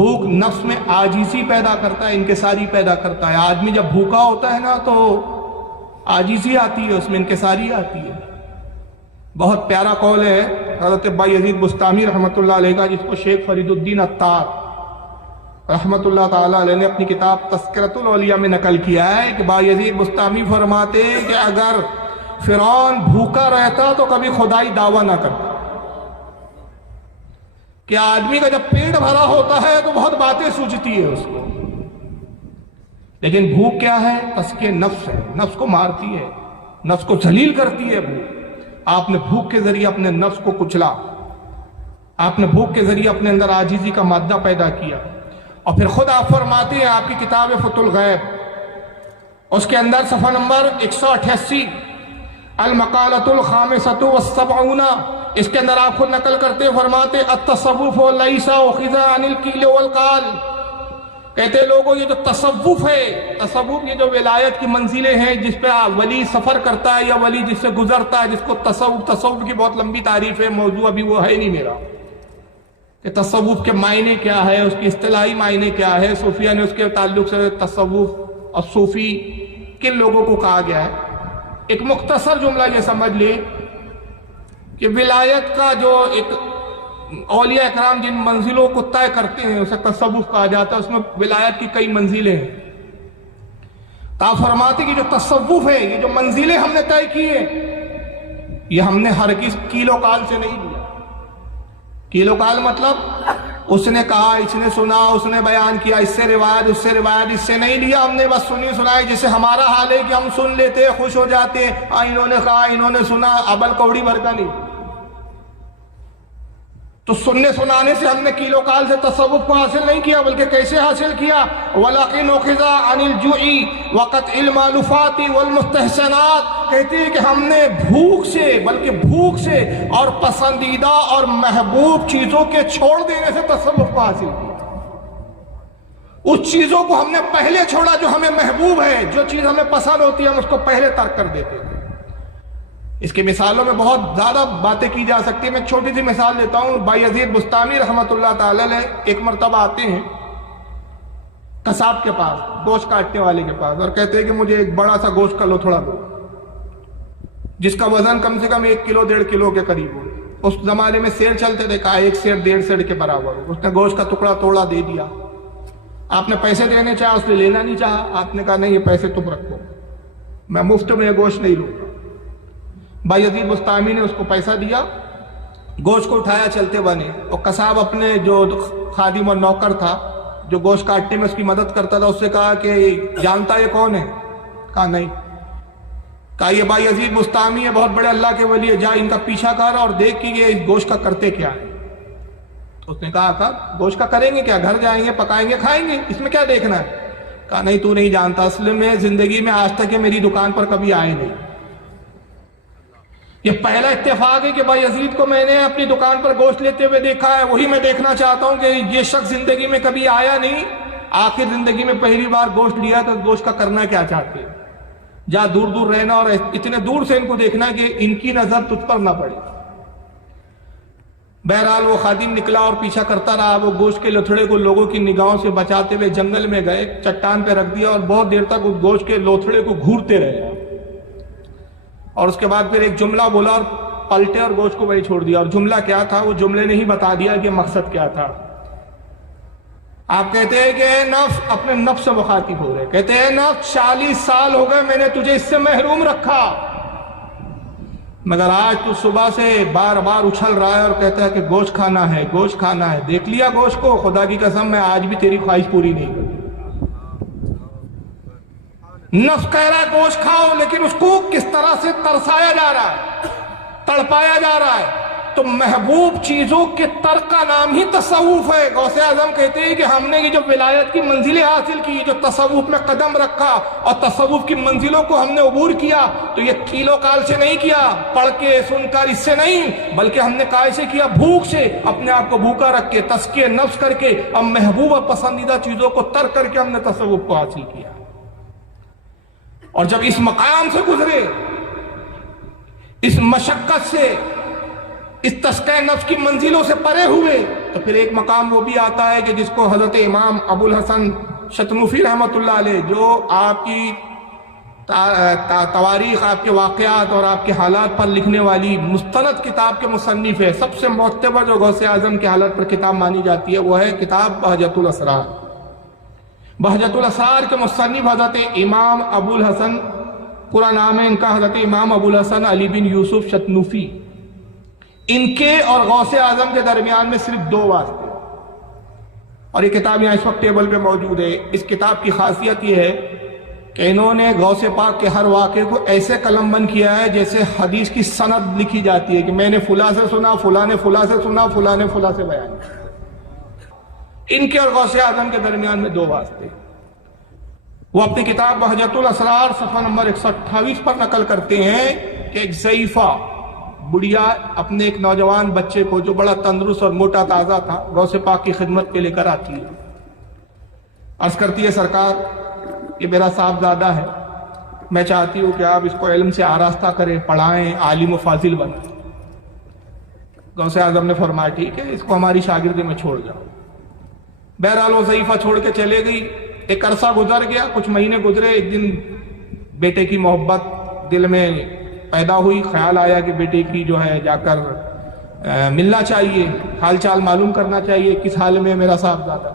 بھوک نفس میں عاجزی پیدا کرتا ہے، انکساری پیدا کرتا ہے. آدمی جب بھوکا ہوتا ہے نا تو عاجزی آتی ہے، اس میں انکساری آتی ہے. بہت پیارا قول ہے حضرت بایزید بستامی رحمۃ اللہ علیہ کا، جس کو شیخ فرید الدین عطار رحمۃ اللہ تعالیٰ علیہ نے اپنی کتاب تذکرۃ الاولیاء میں نقل کیا ہے کہ بایزید بستامی فرماتے ہیں کہ اگر فرعون بھوکا رہتا تو کبھی خدائی دعویٰ نہ کرتا. کہ آدمی کا جب پیٹ بھرا ہوتا ہے تو بہت باتیں سوچتی ہے اس کو، لیکن بھوک کیا ہے؟ تسکیہ نفس ہے، نفس کو مارتی ہے، نفس کو ذلیل کرتی ہے بھوک. آپ نے بھوک کے ذریعے اپنے نفس کو کچلا، آپ نے بھوک کے ذریعے اپنے اندر عاجزی کا مادہ پیدا کیا. اور پھر خود آپ فرماتے ہیں، آپ کی کتاب فتح الغیب اس کے اندر صفحہ نمبر 188 المقالۃ الخامسۃ والسبعون، اس کے اندر آپ خود نقل کرتے فرماتے التصوف لیس اخذ عن القیل والقال. کہتے لوگوں یہ جو تصوف ہے، تصوف یہ جو ولایت کی منزلیں ہیں جس پہ ولی سفر کرتا ہے یا ولی جس سے گزرتا ہے، جس کو تصوف کی بہت لمبی تعریف ہے، موضوع ابھی وہ ہے نہیں میرا کہ تصوف کے معنی کیا ہے، اس کی اصطلاحی معنی کیا ہے، صوفیہ نے اس کے تعلق سے تصوف اور صوفی کن لوگوں کو کہا گیا ہے. ایک مختصر جملہ یہ سمجھ لے کہ ولایت کا جو ایک اولیاء اکرام جن منزلوں کو طے کرتے ہیں اسے تصوف کہا جاتا ہے، اس میں ولایت کی کئی منزلیں ہیں. تا فرماتے کہ جو تصوف ہے، یہ جو منزلیں ہم نے طے کی ہیں، یہ ہم نے ہرگز کیلو کال سے نہیں لیا. کیلو کال مطلب اس نے کہا، اس نے سنا، اس نے بیان کیا، اس سے روایت، اس سے روایت، اس سے نہیں لیا ہم نے. بس سنی سنائی، جیسے ہمارا حال ہے کہ ہم سن لیتے خوش ہو جاتے، انہوں نے کہا، انہوں نے سنا، ابل کوڑی بھر کا نہیں. تو سننے سنانے سے ہم نے کیلو کال سے تصوف کو حاصل نہیں کیا، بلکہ کیسے حاصل کیا؟ وَلَقِنْ اُخِذَ عَنِ الْجُوعِ وَقَطْعِ الْمَأْلُوفَاتِ وَالْمُسْتَحْسَنَاتِ. کہتے ہیں کہ ہم نے بھوک سے، بلکہ بھوک سے اور پسندیدہ اور محبوب چیزوں کے چھوڑ دینے سے تصوف کو حاصل کیا. اس چیزوں کو ہم نے پہلے چھوڑا جو ہمیں محبوب ہے، جو چیز ہمیں پسند ہوتی ہے ہم اس کو پہلے ترک کر دیتے ہیں. اس کی مثالوں میں بہت زیادہ باتیں کی جا سکتی ہیں. میں ایک چھوٹی سی مثال دیتا ہوں. بایزید بستامی رحمۃ اللہ تعالی علیہ ایک مرتبہ آتے ہیں قصاب کے پاس، گوشت کاٹنے والے کے پاس، اور کہتے ہیں کہ مجھے ایک بڑا سا گوشت کا لوتھڑا دو جس کا وزن کم سے کم 1 کلو 1.5 کلو کے قریب ہو. اس زمانے میں سیر چلتے تھے، کہا 1 سیر 1.5 سیر کے برابر ہو. اس نے گوشت کا ٹکڑا توڑا دے دیا. آپ نے پیسے دینے چاہا، اس نے لینا نہیں چاہا. آپ نے کہا نہیں، یہ پیسے تم رکھو، میں مفت میں یہ گوشت نہیں لوں گا. بایزید بستامی نے اس کو پیسہ دیا، گوشت کو اٹھایا، چلتے بنے. اور قصاب اپنے جو خادم اور نوکر تھا جو گوشت کاٹنے میں اس کی مدد کرتا تھا، اس سے کہا کہ جانتا یہ کون ہے؟ کہا نہیں. کہا یہ بایزید بستامی ہے، بہت بڑے اللہ کے ولی ہے، جا ان کا پیچھا کر اور دیکھ کہ یہ اس گوشت کا کرتے کیا ہے. تو اس نے کہا گوشت کا کریں گے کیا؟ گھر جائیں گے، پکائیں گے، کھائیں گے، اس میں کیا دیکھنا ہے؟ کہا نہیں، تو نہیں جانتا، اصل میں زندگی میں آج تک یہ میری دکان پر کبھی آئے نہیں. یہ پہلا اتفاق ہے کہ بایزید کو میں نے اپنی دکان پر گوشت لیتے ہوئے دیکھا ہے. وہی میں دیکھنا چاہتا ہوں کہ یہ شخص زندگی میں کبھی آیا نہیں، آخر زندگی میں پہلی بار گوشت لیا تو گوشت کا کرنا کیا چاہتے ہیں. جا دور دور رہنا اور اتنے دور سے ان کو دیکھنا کہ ان کی نظر تجھ پر نہ پڑے. بہرحال وہ خادم نکلا اور پیچھا کرتا رہا. وہ گوشت کے لوتھڑے کو لوگوں کی نگاہوں سے بچاتے ہوئے جنگل میں گئے، چٹان پہ رکھ دیا اور بہت دیر تک اس گوشت کے لوتھڑے کو گھورتے رہے. اور اس کے بعد پھر ایک جملہ بولا اور پلٹے اور گوشت کو وہی چھوڑ دیا. اور جملہ کیا تھا وہ جملے نے ہی بتا دیا کہ مقصد کیا تھا. آپ کہتے ہیں کہ اے نفس، اپنے نفس سے مخاطب ہو رہے، کہتے ہیں اے نفس 40 سال ہو گئے میں نے تجھے اس سے محروم رکھا، مگر آج تو صبح سے بار بار اچھل رہا ہے اور کہتا ہے کہ گوشت کھانا ہے، گوشت کھانا ہے. دیکھ لیا گوشت کو؟ خدا کی قسم میں آج بھی تیری خواہش پوری نہیں کر. نفس کہہ رہا ہے گوشت کھاؤ، لیکن اس کو کس طرح سے ترسایا جا رہا ہے، تڑپایا جا رہا ہے. تو محبوب چیزوں کے ترک کا نام ہی تصوف ہے. غوث اعظم کہتے ہیں کہ ہم نے یہ جو ولایت کی منزلیں حاصل کی، جو تصوف میں قدم رکھا اور تصوف کی منزلوں کو ہم نے عبور کیا، تو یہ کیلو کال سے نہیں کیا، پڑھ کے سن کر اس سے نہیں، بلکہ ہم نے کیسے کیا؟ بھوک سے، اپنے آپ کو بھوکا رکھ کے، تزکیہ نفس کر کے، اور محبوب اور پسندیدہ چیزوں کو ترک کر کے ہم نے تصوف کو حاصل کیا. اور جب اس مقام سے گزرے، اس مشقت سے، اس تزکیہ نفس کی منزلوں سے پرے ہوئے، تو پھر ایک مقام وہ بھی آتا ہے کہ جس کو حضرت امام ابو الحسن شتنوفی رحمۃ اللہ علیہ، جو آپ کی تواریخ، آپ کے واقعات اور آپ کے حالات پر لکھنے والی مستند کتاب کے مصنف ہے، سب سے معتبر جو غوث اعظم کے حالات پر کتاب مانی جاتی ہے وہ ہے کتاب بہجت الاسرار۔ بہجت الاسرار کے مصنف حضرت امام ابو الحسن، پورا نام ہے ان کا حضرت امام ابو الحسن علی بن یوسف شتنوفی۔ ان کے اور غوث اعظم کے درمیان میں صرف 2 واسطے، اور یہ کتاب یہاں اس وقت ٹیبل پہ موجود ہے۔ اس کتاب کی خاصیت یہ ہے کہ انہوں نے غوث پاک کے ہر واقعے کو ایسے قلم بند کیا ہے جیسے حدیث کی سند لکھی جاتی ہے کہ میں نے فلاں سے سنا، فلاں نے فلاں سے سنا، فلاں نے فلاں سے بیان کیا۔ ان کے اور غوث اعظم کے درمیان میں 2 واسطے۔ وہ اپنی کتاب بہجت الاسرار صفحہ نمبر 128 پر نقل کرتے ہیں کہ ایک ضعیفہ بڑھیا اپنے ایک نوجوان بچے کو جو بڑا تندرست اور موٹا تازہ تھا غوث پاک کی خدمت پہ لے کر آتی ہے، عرض کرتی ہے سرکار یہ میرا صاحبزادہ ہے، میں چاہتی ہوں کہ آپ اس کو علم سے آراستہ کریں، پڑھائیں، عالم و فاضل بنائیں۔ غوث اعظم نے فرمایا ٹھیک ہے، اس کو ہماری شاگردی میں چھوڑ جاؤ۔ بہرحال وہ ضعیفہ چھوڑ کے چلے گئی۔ ایک عرصہ گزر گیا، کچھ مہینے گزرے، ایک دن بیٹے کی محبت دل میں پیدا ہوئی، خیال آیا کہ بیٹے کی جو ہے جا کر ملنا چاہیے، حال چال معلوم کرنا چاہیے، کس حال میں میرا صاحبزادہ۔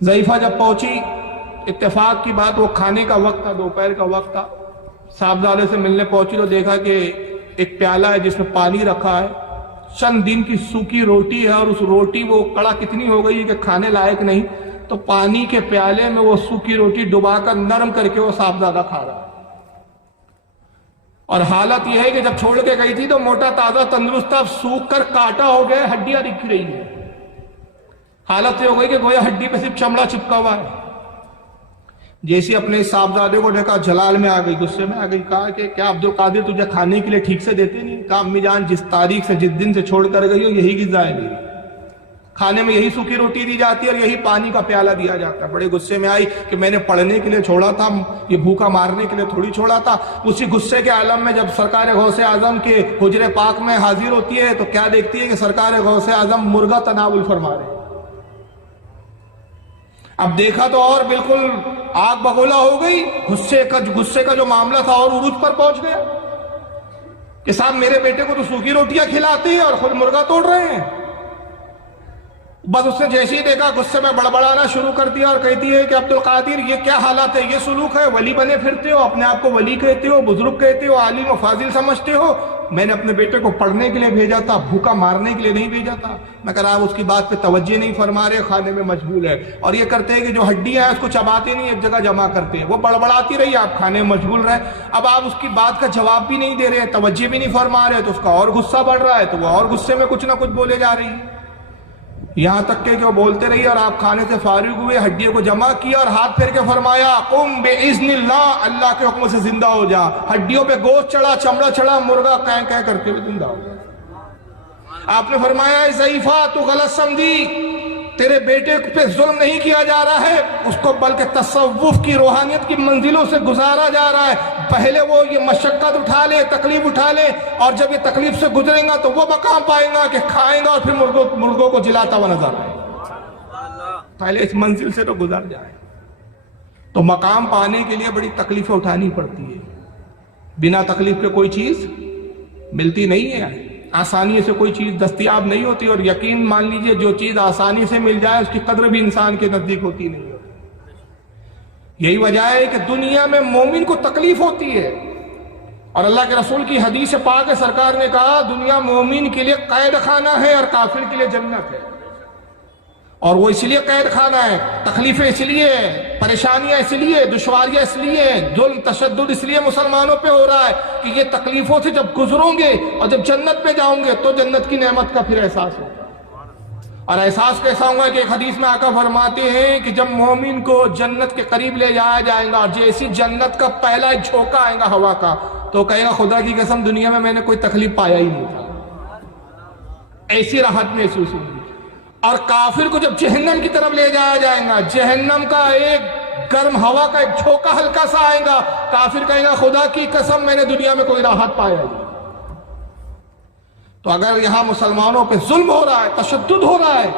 ضعیفہ جب پہنچی، اتفاق کی بات وہ کھانے کا وقت تھا، دوپہر کا وقت تھا، صاحبزادے سے ملنے پہنچی تو دیکھا کہ ایک پیالہ ہے جس میں پانی رکھا ہے، چند دن کی سوکھی روٹی ہے، اور اس روٹی وہ کڑک اتنی ہو گئی کہ کھانے لائق نہیں، تو پانی کے پیالے میں وہ سوکھی روٹی ڈبا کر نرم کر کے وہ صاحبزادہ کھا رہا ہے۔ اور حالت یہ ہے کہ جب چھوڑ کے گئی تھی تو موٹا تازہ تندرست تھا، اب سوکھ کر کاٹا ہو گیا، ہڈیاں دکھ رہی ہیں، حالت یہ ہو گئی کہ گویا ہڈی پہ صرف چمڑا چپکا ہوا ہے۔ جیسے اپنے صاحبزادے کو دیکھا جلال میں آ گئی، غصے میں آ گئی، کہا کہ کیا عبد القادر تجھے کھانے کے لیے ٹھیک سے دیتے نہیں؟ کہا امی جان جس تاریخ سے، جس دن سے چھوڑ کر گئی ہو یہی غذا ہے میری، کھانے میں یہی سوکھی روٹی دی جاتی ہے اور یہی پانی کا پیالہ دیا جاتا ہے۔ بڑے غصے میں آئی کہ میں نے پڑھنے کے لیے چھوڑا تھا، یہ بھوکا مارنے کے لیے تھوڑی چھوڑا تھا۔ اسی غصے کے عالم میں جب سرکار غوث اعظم کے حجرے پاک میں حاضر ہوتی ہے تو کیا دیکھتی ہے کہ سرکار غوث اعظم مرغا تناول فرما رہے ہیں۔ اب دیکھا تو اور بالکل آگ بگولا ہو گئی، غصے کا جو معاملہ تھا اور عروج پر پہنچ گیا کہ صاحب میرے بیٹے کو تو سوکھی روٹیاں کھلاتی ہیں اور خود مرغا توڑ رہے ہیں۔ بس اس نے جیسے ہی دیکھا غصے میں بڑبڑانا شروع کر دیا اور کہتی ہے کہ عبد القادر یہ کیا حالات ہے، یہ سلوک ہے، ولی بنے پھرتے ہو، اپنے آپ کو ولی کہتے ہو، بزرگ کہتے ہو، عالم و فاضل سمجھتے ہو، میں نے اپنے بیٹے کو پڑھنے کے لیے بھیجا تھا، بھوکا مارنے کے لیے نہیں بھیجا تھا، مگر آپ اس کی بات پہ توجہ نہیں فرما رہے، کھانے میں مشغول ہے۔ اور یہ کرتے ہیں کہ جو ہڈیاں ہیں اس کو چباتے نہیں، ایک جگہ جمع کرتے ہیں، وہ بڑبڑاتی رہی، آپ کھانے میں مشغول رہے، اب آپ اس کی بات کا جواب بھی نہیں دے رہے، توجہ بھی نہیں فرما رہے، تو اس کا اور غصہ بڑھ رہا ہے، تو وہ اور غصے میں کچھ نہ کچھ بولے جا رہی ہے، یہاں تک کہ وہ بولتے رہی اور آپ کھانے سے فارغ ہوئے، ہڈیوں کو جمع کیا اور ہاتھ پھیر کے فرمایا قم باذن اللہ، اللہ کے حکم سے زندہ ہو جا۔ ہڈیوں پہ گوشت چڑھا، چمڑا چڑھا، مرغا کہیں کہیں کرتے ہوئے زندہ ہو گیا۔ آپ نے فرمایا اے ضعیفہ تو غلط سمجھی، تیرے بیٹے پہ ظلم نہیں کیا جا رہا ہے، اس کو بلکہ تصوف کی روحانیت کی منزلوں سے گزارا جا رہا ہے۔ پہلے وہ یہ مشقت اٹھا لے، تکلیف اٹھا لے، اور جب یہ تکلیف سے گزرے گا تو وہ مقام پائے گا کہ کھائیں گا اور پھر مرغوں کو جلاتا ہوا نظر آئے گا۔ پہلے اس منزل سے تو گزر جائے۔ تو مقام پانے کے لیے بڑی تکلیفیں اٹھانی پڑتی ہے، بنا تکلیف کے کوئی چیز ملتی نہیں ہے، آسانی سے کوئی چیز دستیاب نہیں ہوتی، اور یقین مان لیجئے جو چیز آسانی سے مل جائے اس کی قدر بھی انسان کے نزدیک ہوتی نہیں ہوتی۔ یہی وجہ ہے کہ دنیا میں مومن کو تکلیف ہوتی ہے، اور اللہ کے رسول کی حدیث پاک سرکار نے کہا دنیا مومن کے لیے قید خانہ ہے اور کافر کے لیے جنت ہے، اور وہ اس لیے قید خانہ ہے، تکلیفیں اس لیے، پریشانیاں اس لیے، دشواریاں اس لیے، ظلم تشدد اس لیے مسلمانوں پہ ہو رہا ہے کہ یہ تکلیفوں سے جب گزروں گے اور جب جنت میں جاؤں گے تو جنت کی نعمت کا پھر احساس ہوگا۔ اور احساس کیسا ہوگا کہ ایک حدیث میں آقا فرماتے ہیں کہ جب مومن کو جنت کے قریب لے جایا جائے گا اور جیسی جنت کا پہلا ایک جھونکا آئے گا ہوا کا، تو کہے گا خدا کی قسم دنیا میں نے کوئی تکلیف پایا ہی نہیں تھا، ایسی راحت محسوس ہوگی۔ اور کافر کو جب جہنم کی طرف لے جایا جائے گا، جہنم کا ایک گرم ہوا کا ایک جھونکا ہلکا سا آئے گا، کافر کہے گا خدا کی قسم میں نے دنیا میں کوئی راحت پایا ہی نہیں۔ تو اگر یہاں مسلمانوں پہ ظلم ہو رہا ہے، تشدد ہو رہا ہے،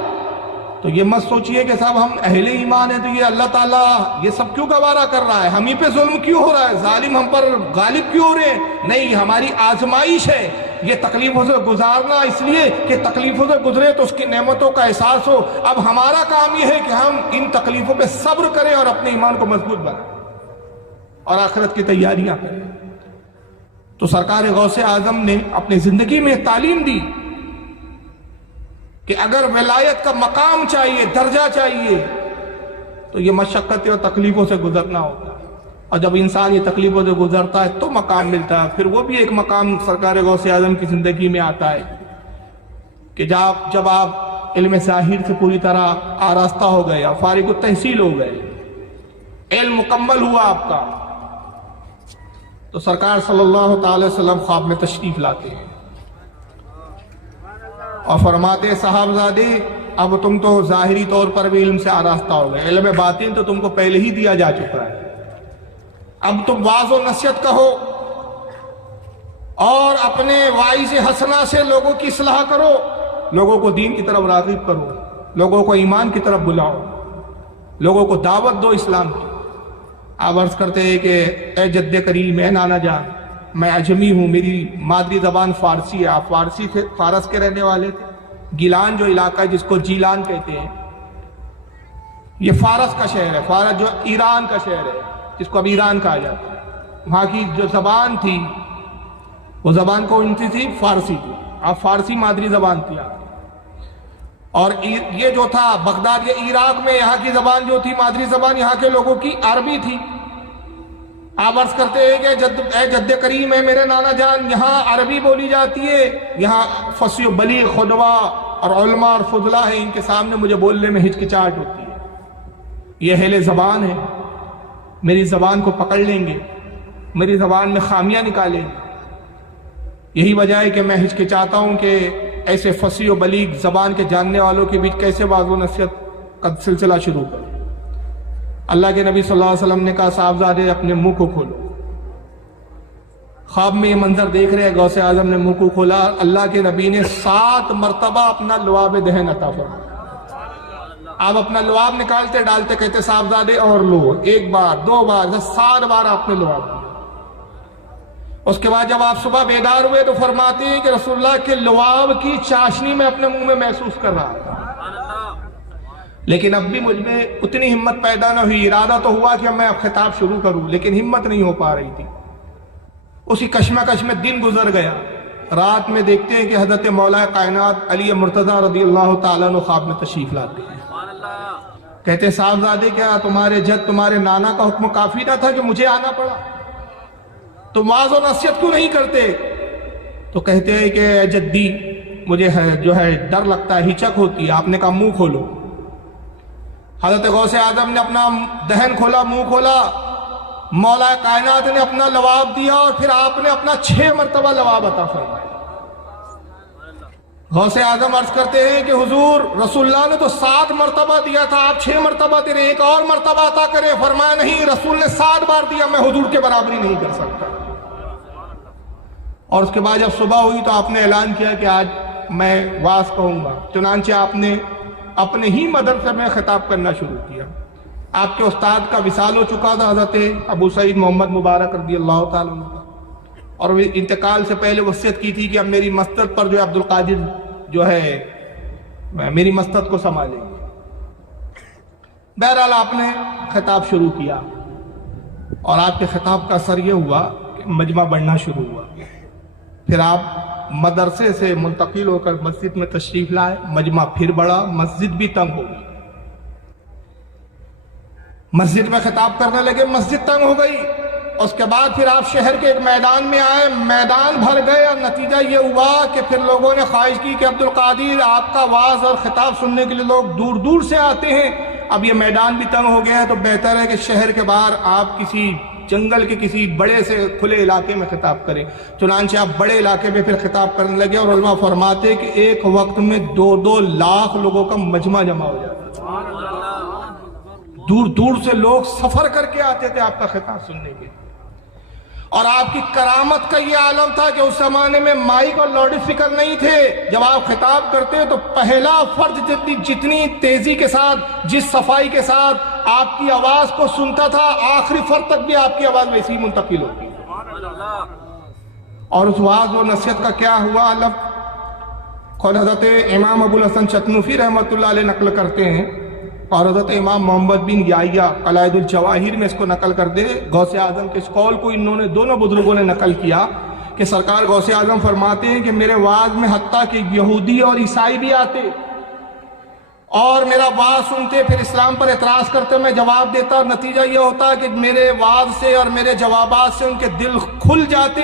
تو یہ مت سوچئے کہ صاحب ہم اہل ایمان ہیں تو یہ اللہ تعالیٰ یہ سب کیوں گوارا کر رہا ہے، ہم ہی پہ ظلم کیوں ہو رہا ہے، ظالم ہم پر غالب کیوں ہو رہے ہیں؟ نہیں، ہماری آزمائش ہے، یہ تکلیفوں سے گزارنا اس لیے کہ تکلیفوں سے گزرے تو اس کی نعمتوں کا احساس ہو۔ اب ہمارا کام یہ ہے کہ ہم ان تکلیفوں پہ صبر کریں اور اپنے ایمان کو مضبوط بنائیں اور آخرت کی تیاریاں کریں۔ تو سرکار غوث اعظم نے اپنی زندگی میں تعلیم دی کہ اگر ولایت کا مقام چاہیے، درجہ چاہیے، تو یہ مشقتیں اور تکلیفوں سے گزرنا ہوگا، اور جب انسان یہ تکلیفوں سے گزرتا ہے تو مقام ملتا ہے۔ پھر وہ بھی ایک مقام سرکار غوث اعظم کی زندگی میں آتا ہے کہ جب آپ علم ظاہر سے پوری طرح آراستہ ہو گئے، فارغ التحصیل ہو گئے، علم مکمل ہوا آپ کا، تو سرکار صلی اللہ تعالی وسلم خواب میں تشریف لاتے ہیں اور فرماتے صاحبزادے اب تم تو ظاہری طور پر بھی علم سے آراستہ ہو گئے، علم باطن تو تم کو پہلے ہی دیا جا چکا ہے، اب تم واعظ و نصیحت کہو اور اپنے واعظ حسنہ سے لوگوں کی اصلاح کرو، لوگوں کو دین کی طرف راغب کرو، لوگوں کو ایمان کی طرف بلاؤ، لوگوں کو دعوت دو اسلام کی۔ آپ عرض کرتے ہیں کہ اے جد کریم، اے نانا جان، میں عجمی ہوں، میری مادری زبان فارسی ہے، آپ فارس کے رہنے والے تھے۔ گیلان جو علاقہ ہے جس کو جیلان کہتے ہیں، یہ فارس کا شہر ہے، فارس جو ایران کا شہر ہے جس کو اب ایران کہا جاتا ہے، وہاں کی جو زبان تھی وہ زبان کون سی تھی؟ فارسی تھی، آپ فارسی مادری زبان تھی آپ، اور یہ جو تھا بغداد یا عراق میں یہاں کی زبان جو تھی مادری زبان یہاں کے لوگوں کی عربی تھی۔ آپ عرض کرتے ہیں کہ اے جد کریم، ہے میرے نانا جان، یہاں عربی بولی جاتی ہے، یہاں فصیح و بلیغ خطبہ اور علماء اور فضلاء ہیں، ان کے سامنے مجھے بولنے میں ہچکچاہٹ ہوتی ہے، یہ اہل زبان ہے، میری زبان کو پکڑ لیں گے، میری زبان میں خامیاں نکالیں گے۔ یہی وجہ ہے کہ میں ہچکچاتا ہوں کہ ایسے فصیح و بلیغ زبان کے جاننے والوں کے بیچ کیسے واعظ و نصیحت کا سلسلہ شروع کریں۔ اللہ کے نبی صلی اللہ علیہ وسلم نے کہا صاحبزادے اپنے منہ کو کھولو۔ خواب میں یہ منظر دیکھ رہے ہیں، غوث اعظم نے منہ کو کھولا، اللہ کے نبی نے 7 مرتبہ اپنا لعاب دہن عطا فرمایا۔ آپ اپنا لعاب نکالتے ڈالتے کہتے صاحبزادے اور لو، 1 بار 2 بار 7 بار آپ نے لعاب دیا۔ اس کے بعد جب آپ صبح بیدار ہوئے تو فرماتے ہیں کہ رسول اللہ کے لعاب کی چاشنی میں اپنے منہ میں محسوس کر رہا تھا، لیکن اب بھی مجھ میں اتنی ہمت پیدا نہ ہوئی، ارادہ تو ہوا کہ میں اب خطاب شروع کروں، لیکن ہمت نہیں ہو پا رہی تھی۔ اسی کشمکش میں دن گزر گیا، رات میں دیکھتے ہیں کہ حضرت مولا کائنات علی مرتضیٰ رضی اللہ تعالیٰ عنہ خواب میں تشریف لاتے ہیں، کہتے ہیں صاحبزادے کیا تمہارے جد تمہارے نانا کا حکم کافی نہ تھا کہ مجھے آنا پڑا؟ تم واعظ و نصیحت کیوں نہیں کرتے؟ تو کہتے ہیں کہ اے جدی مجھے جو ہے ڈر لگتا ہے، ہچک ہوتی ہے۔ آپ نے کہا منہ کھولو۔ حضرت غوث اعظم نے اپنا دہن کھولا، منہ کھولا، مولا کائنات نے اپنا لعاب دیا اور پھر آپ نے اپنا 6 مرتبہ لعاب عطا فرمایا۔ غوث اعظم عرض کرتے ہیں کہ حضور رسول اللہ نے تو 7 مرتبہ دیا تھا، آپ 6 مرتبہ دے رہے، ایک اور مرتبہ عطا کریں۔ فرمایا نہیں، رسول نے 7 بار دیا، میں حضور کے برابری نہیں کر سکتا۔ اور اس کے بعد جب صبح ہوئی تو آپ نے اعلان کیا کہ آج میں واعظ کہوں گا، چنانچہ آپ نے اپنے ہی مدرسے میں خطاب کرنا شروع کیا۔ آپ کے استاد کا وصال ہو چکا تھا، حضرت ابو سعید محمد مبارک رضی اللہ تعالیٰ عنہ، اور وہ انتقال سے پہلے وصیت کی تھی کہ اب میری مسجد پر جو عبد القادر جو ہے میری مسجد کو سنبھالے۔ بہرحال آپ نے خطاب شروع کیا اور آپ کے خطاب کا اثر یہ ہوا کہ مجمع بڑھنا شروع ہوا۔ پھر آپ مدرسے سے منتقل ہو کر مسجد میں تشریف لائے، مجمع پھر بڑھا، مسجد بھی تنگ ہو گئی۔ مسجد میں خطاب کرنے لگے، مسجد تنگ ہو گئی۔ اس کے بعد پھر آپ شہر کے ایک میدان میں آئے، میدان بھر گئے، اور نتیجہ یہ ہوا کہ پھر لوگوں نے خواہش کی کہ عبد القادر آپ کا واعظ اور خطاب سننے کے لیے لوگ دور دور سے آتے ہیں، اب یہ میدان بھی تنگ ہو گیا ہے، تو بہتر ہے کہ شہر کے باہر آپ کسی جنگل کے کسی بڑے سے کھلے علاقے میں خطاب کریں۔ چنانچہ آپ بڑے علاقے میں پھر خطاب کرنے لگے، اور علماء فرماتے کہ ایک وقت میں 2-2 لاکھ لوگوں کا مجمع جمع ہو جاتا تھا، دور دور سے لوگ سفر کر کے آتے تھے آپ کا خطاب سننے کے۔ اور آپ کی کرامت کا یہ عالم تھا کہ اس زمانے میں مائک اور لاؤڈ اسپیکر نہیں تھے. جب آپ خطاب کرتے تو پہلا فرد جتنی تیزی کے ساتھ، جس صفائی کے ساتھ آپ کی آواز کو سنتا تھا، آخری فرد تک بھی آپ کی آواز ویسی ہی منتقل ہوتی. اور اس واعظ و نصیحت کا کیا ہوا؟ خود حضرت امام ابو الحسن چتنوفی رحمۃ اللہ علیہ نقل کرتے ہیں، اور حضرت امام محمد بن یحییٰ قلائد الجواہر میں اس کو نقل کر دے. غوث اعظم کے اس قول کو انہوں نے، دونوں بزرگوں نے نقل کیا کہ سرکار غوث اعظم فرماتے ہیں کہ میرے واعظ میں حتیٰ کہ یہودی اور عیسائی بھی آتے اور میرا واعظ سنتے، پھر اسلام پر اعتراض کرتے، میں جواب دیتا، اور نتیجہ یہ ہوتا کہ میرے واعظ سے اور میرے جوابات سے ان کے دل کھل جاتے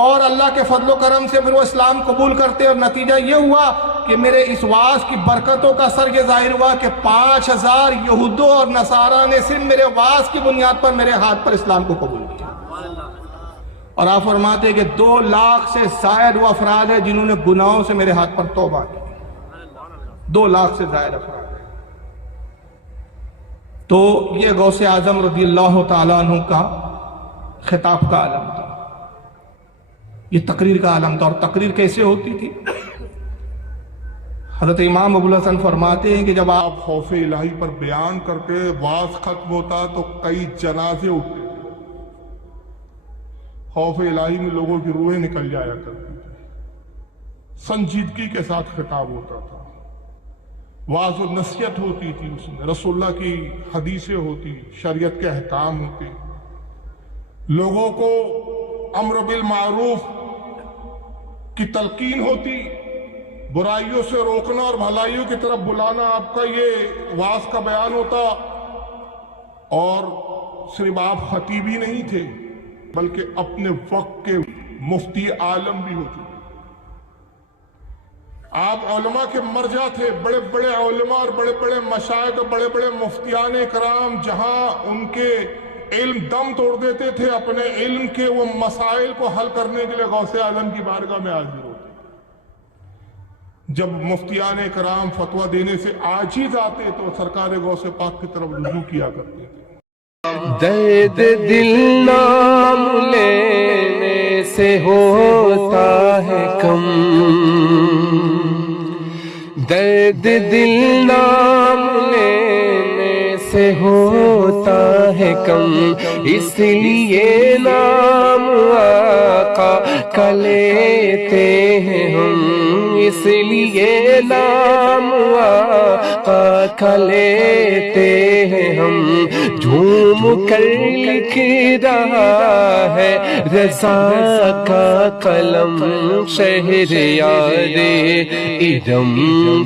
اور اللہ کے فضل و کرم سے پھر وہ اسلام قبول کرتے. اور نتیجہ یہ ہوا کہ میرے اس واعظ کی برکتوں کا اثر یہ ظاہر ہوا کہ 5000 یہودوں اور نصارہ نے صرف میرے واعظ کی بنیاد پر میرے ہاتھ پر اسلام کو قبول کیا. اور آپ فرماتے ہیں کہ 2 لاکھ سے زائد وہ افراد ہیں جنہوں نے گناہوں سے میرے ہاتھ پر توبہ کی. 2 لاکھ سے زائد افراد ہیں. تو یہ غوث اعظم رضی اللہ تعالیٰ عنہ کا خطاب کا عالم تھا، یہ تقریر کا عالم تھا. اور تقریر کیسے ہوتی تھی؟ حضرت امام ابو الحسن فرماتے ہیں کہ جب آپ خوف الہی پر بیان کرتے، واعظ ختم ہوتا تو کئی جنازے اٹھتے تھے. خوف الہی میں لوگوں کی روحیں نکل جایا کرتی تھی. سنجیدگی کے ساتھ خطاب ہوتا تھا، واعظ و نصیحت ہوتی تھی، اس میں رسول اللہ کی حدیثیں ہوتی، شریعت کے احکام ہوتے، لوگوں کو امر بالمعروف کی تلقین ہوتی، برائیوں سے روکنا اور بھلائیوں کی طرف بلانا آپ کا یہ واعظ کا بیان ہوتا. اور صرف آپ خطیب ہی نہیں تھے بلکہ اپنے وقت کے مفتی عالم بھی ہوتے. آپ علماء کے مرجع تھے، بڑے بڑے علماء اور بڑے بڑے مشائخ اور بڑے بڑے مفتیان کرام جہاں ان کے علم دم توڑ دیتے تھے، اپنے علم کے وہ مسائل کو حل کرنے کے لیے غوث اعظم کی بارگاہ میں حاضر ہوتے. جب مفتیان کرام فتویٰ دینے سے عاجز آتے تو سرکار غوث پاک کی طرف رجوع کیا کرتے تھے. درد دل نام لینے سے ہوتا ہے کم، درد دل نام لینے سے ہوتا ہے کم، اس لیے نام آقا کا لیتے ہیں ہم، اس لیے نام آقا کا لیتے ہیں ہم. جھوم کر لکھ رہا ہے رضا کا قلم، شہریار ارم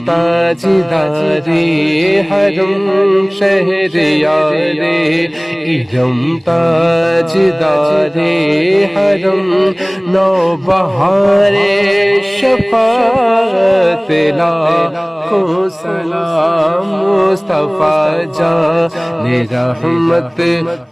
تاجدار حرم، شہریار ارم تاجدار حرم، نوبہار شفاعت لاکھوں سلام، مصطفیٰ جان رحمت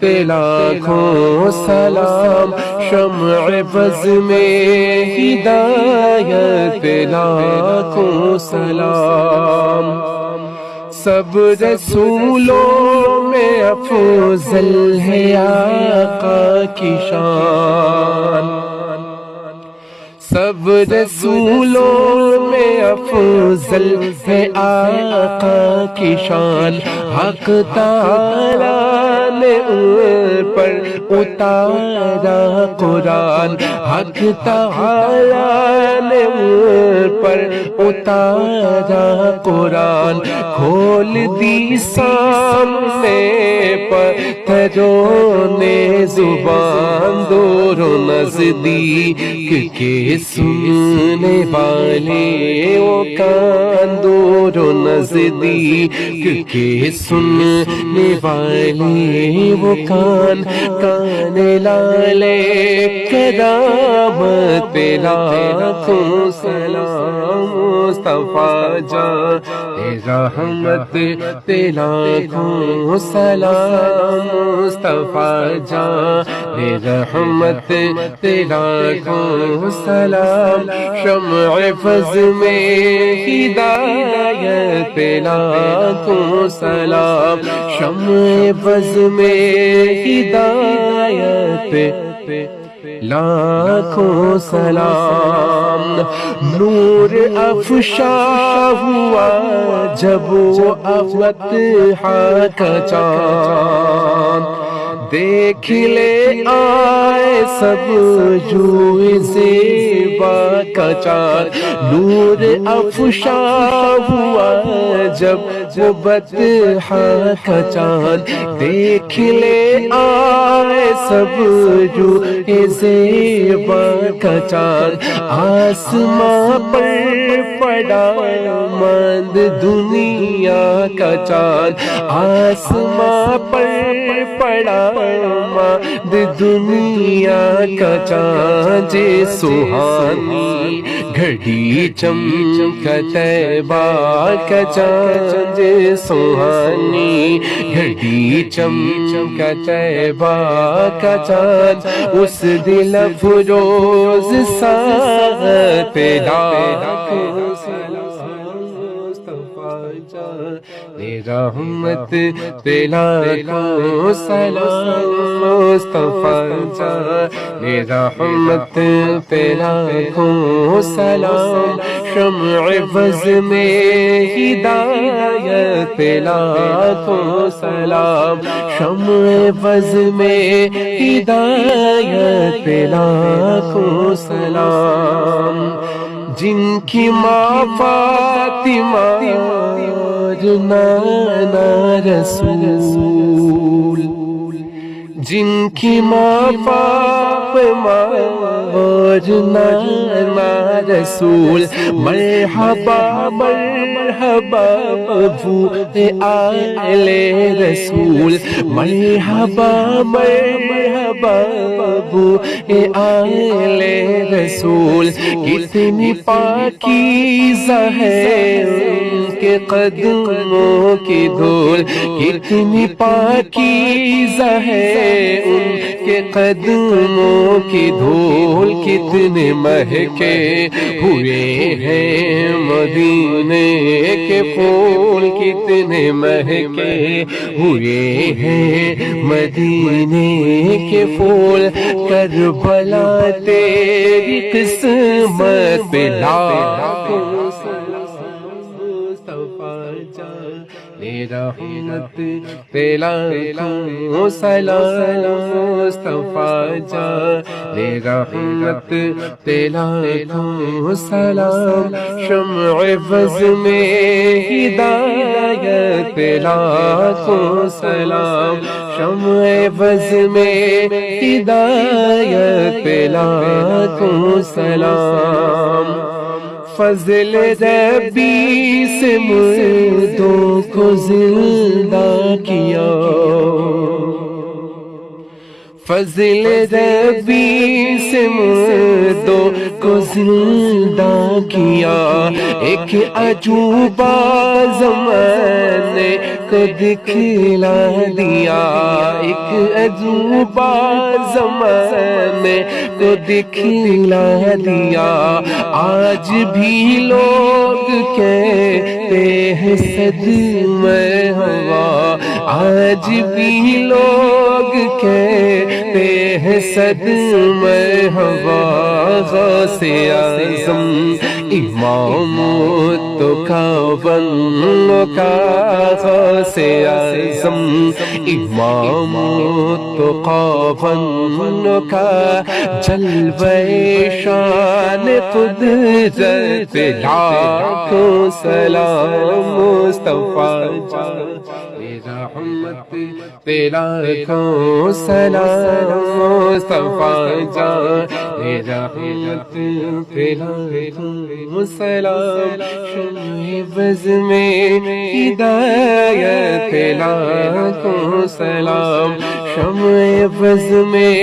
پہ لاکھوں سلام، شمع بز میں ہدایت پہ لاکھوں سلام. سب رسولوں میں افضل ہے آقا کی شان، سب رسولوں میں افضل ہے آقا کی شان. حق تعالیٰ نے ان پر اتارا قرآن، حق تعالیٰ نے ان پر اتارا قرآن، کھول دی سامنے پتھروں نے زبان، دور و نزدیک کے سننے والے وہ کان، دور و نزدیک کے سننے والے وہ کان، کان لالے کرامت پہ لاکھوں سلام، مصطفیٰ جان رحمت پہ لاکھوں سلام، مصطفیٰ جان رحمت پہ لاکھوں سلام، شمع فض میں ہدایت پہ لاکھوں سلام، شمع فض میں ہدایت پہ لاکھوں سلام. نور افشا ہوا جب وہ افتحا کا چاند، دیکھ لے آئے سب جو زیبا کا چاند. نور افشا ہوا جب وہ بطحا کا چاند، دیکھ لے آئے سب جو زیبا کا چاند. آسماں پر پڑا ماند دنیا کا چاند، آسماں پر پڑا ماند دنیا کا چاند. سہانی گھڑی چمکا طیبہ کا چاند، سہانی گھڑی چمکا طیبہ کا چاند. اس دل افروز ساتھ لاکھوں سلام مصطفیٰ جان رحمت پہ لاکھوں سلام مصطفیٰ جان رحمت پہ لاکھوں سلام. شمع بز میں ہدایت پہ لاکھوں سلام، شمع بز میں ہدایت پہ لاکھوں سلام. جن کی ماں فاطمہ اور نانا رسول، جن کی ماں فاطمہ اور نانا رسول، مرحبا مرحبا ابو آل رسول، مرحبا مرحبا ابو آل رسول. کتنی پاکیزہ ہے ان کے قدموں کی دھول، کتنی پاکیزہ ہے ان کے قدموں کی دھول. کتنے مہکے ہوئے ہیں مدینے کے پھول، کتنے مہکے ہوئے ہیں مدینے کے پھول. کربلا تیری قسمت پہ لاکھوں سلام مصطفیٰ جان رحمت پہ لاکھوں سلام مصطفیٰ جان رحمت پہ لاکھوں سلام. شمع بز میں ہدایت پہ لاکھوں سلام، شمع بز میں ہدایت پہ لاکھوں سلام. فضل ربی سے مردوں کو زندہ کیا، فضل ربی سے مردوں کو زندہ کیا. ایک عجوبہ زمانے کو دکھلا دیا، ایک عجوبہ زمانے کو دکھلا دیا. آج بھی لوگ کہتے ہیں صدمہ ہوا، آج بھی لوگ کہتے ہیں صدمہ ہوا. غوث اعظم امام تو بنو کا، غوث اعظم امام تو بنو کا. جلوہ شان قدرت لاکھوں سلام مصطفیٰ جان رحمت پہ لاکھوں سلام مصطفیٰ جان رحمت پہ لاکھوں سلام. شمع بز میں ہدایت پہ لاکھوں سلام، شمع بز میں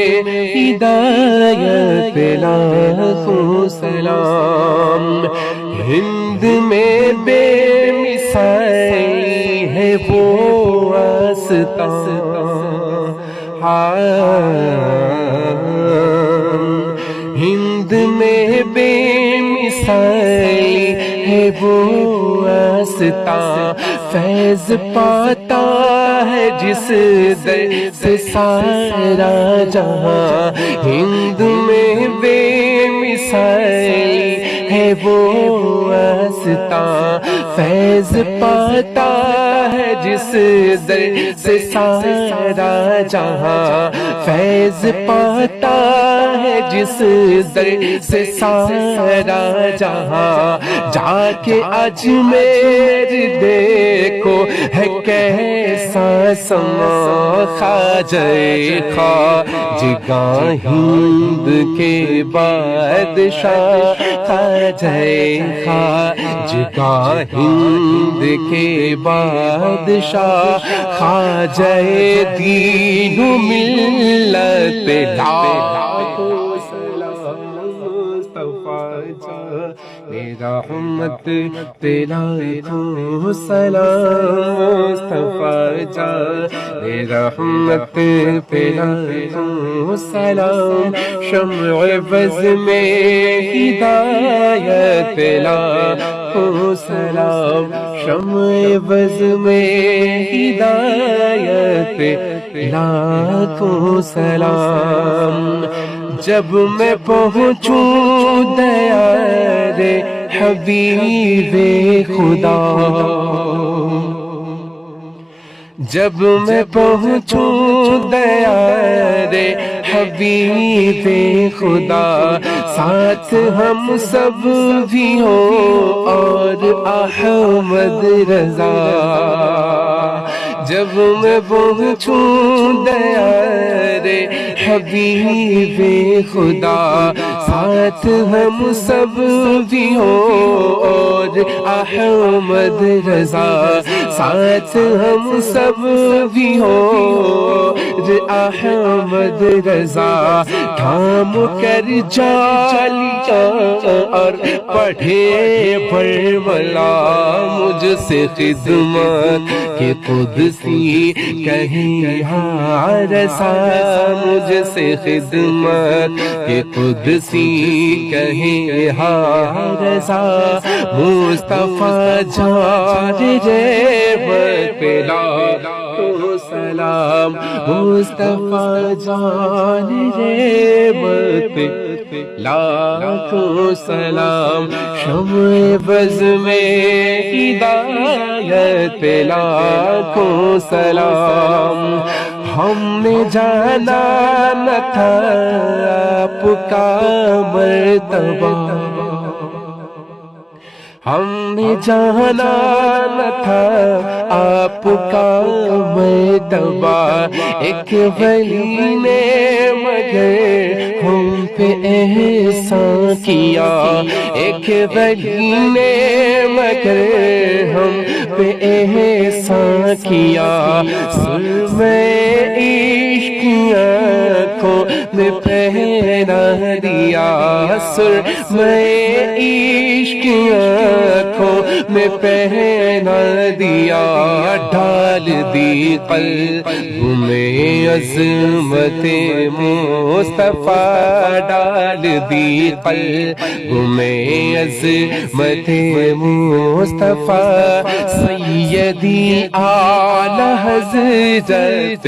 ہدایت پہ لاکھوں سلام. ہند میں بے مثالی ہے وہ آستان، ہند میں بے مثالی ہے وہ آستان. فیض پاتا ہے جس در سے سارا جہاں، ہند میں بے مثالی ہے وہ آستاں، فیض پاتا ہے جس در سے سارا جہاں، فیض پاتا ہے جس در سے سارا جہاں، جا کے اجمیر دیکھو ہے کیسا سما، خواجہ خواجگاں ہند کے بادشاہ، خواجہ خواجگاں ہند کے بادشاہ، خواجہ دین و ملت لاکھوں سلام مصطفیٰ جان، میرا رحمت تیرا لاکھوں سلام مصطفیٰ جان، میرا رحمت تیرا لاکھوں سلام، شمع بز میں ہدایت لاکھوں سلام، شمع بز میں ہدایت لاکھوں سلام، جب میں پہنچوں دیار حبیب خدا، جب میں پہنچوں دیار حبیب خدا، ساتھ ہم سب بھی ہوں اور احمد رضا، جب میں پہنچوں دیار حبیب خدا، ساتھ ہم سب بھی ہوں اور احمد رضا، ساتھ ہم سب بھی ہوں اور احمد رضا، تھام کر جالیاں اور پڑھے برملا، مجھ سے خدمت کہ قدسی کہیں ہاں رسا، مجھ سے خدمت کہ قدسی کہیں ہاں رسا، مصطفیٰ جان رحمت لاکھوں سلام، مصطفیٰ جان رحمت لاکھوں سلام، شمع بز میں ہدایت لاکھوں سلام، ہم نے جانا نہ تھا آپ کا مرتبہ، ہم نے جانا نہ تھا آپ کا مرتبہ، ایک ولی نے مگر ہم پہ احسان کیا، ایک ولی نے مگر ہم پہ احسان کیا، سرمہ عشق کی آنکھوں میں پہنا دیا، سرمہ عشق کی آنکھوں میں پہنا دیا، ڈال دی قلب میں عظمت مصطفیٰ، ڈال دی قلب میں عظمت مصطفیٰ، سیدی اعلی حضرت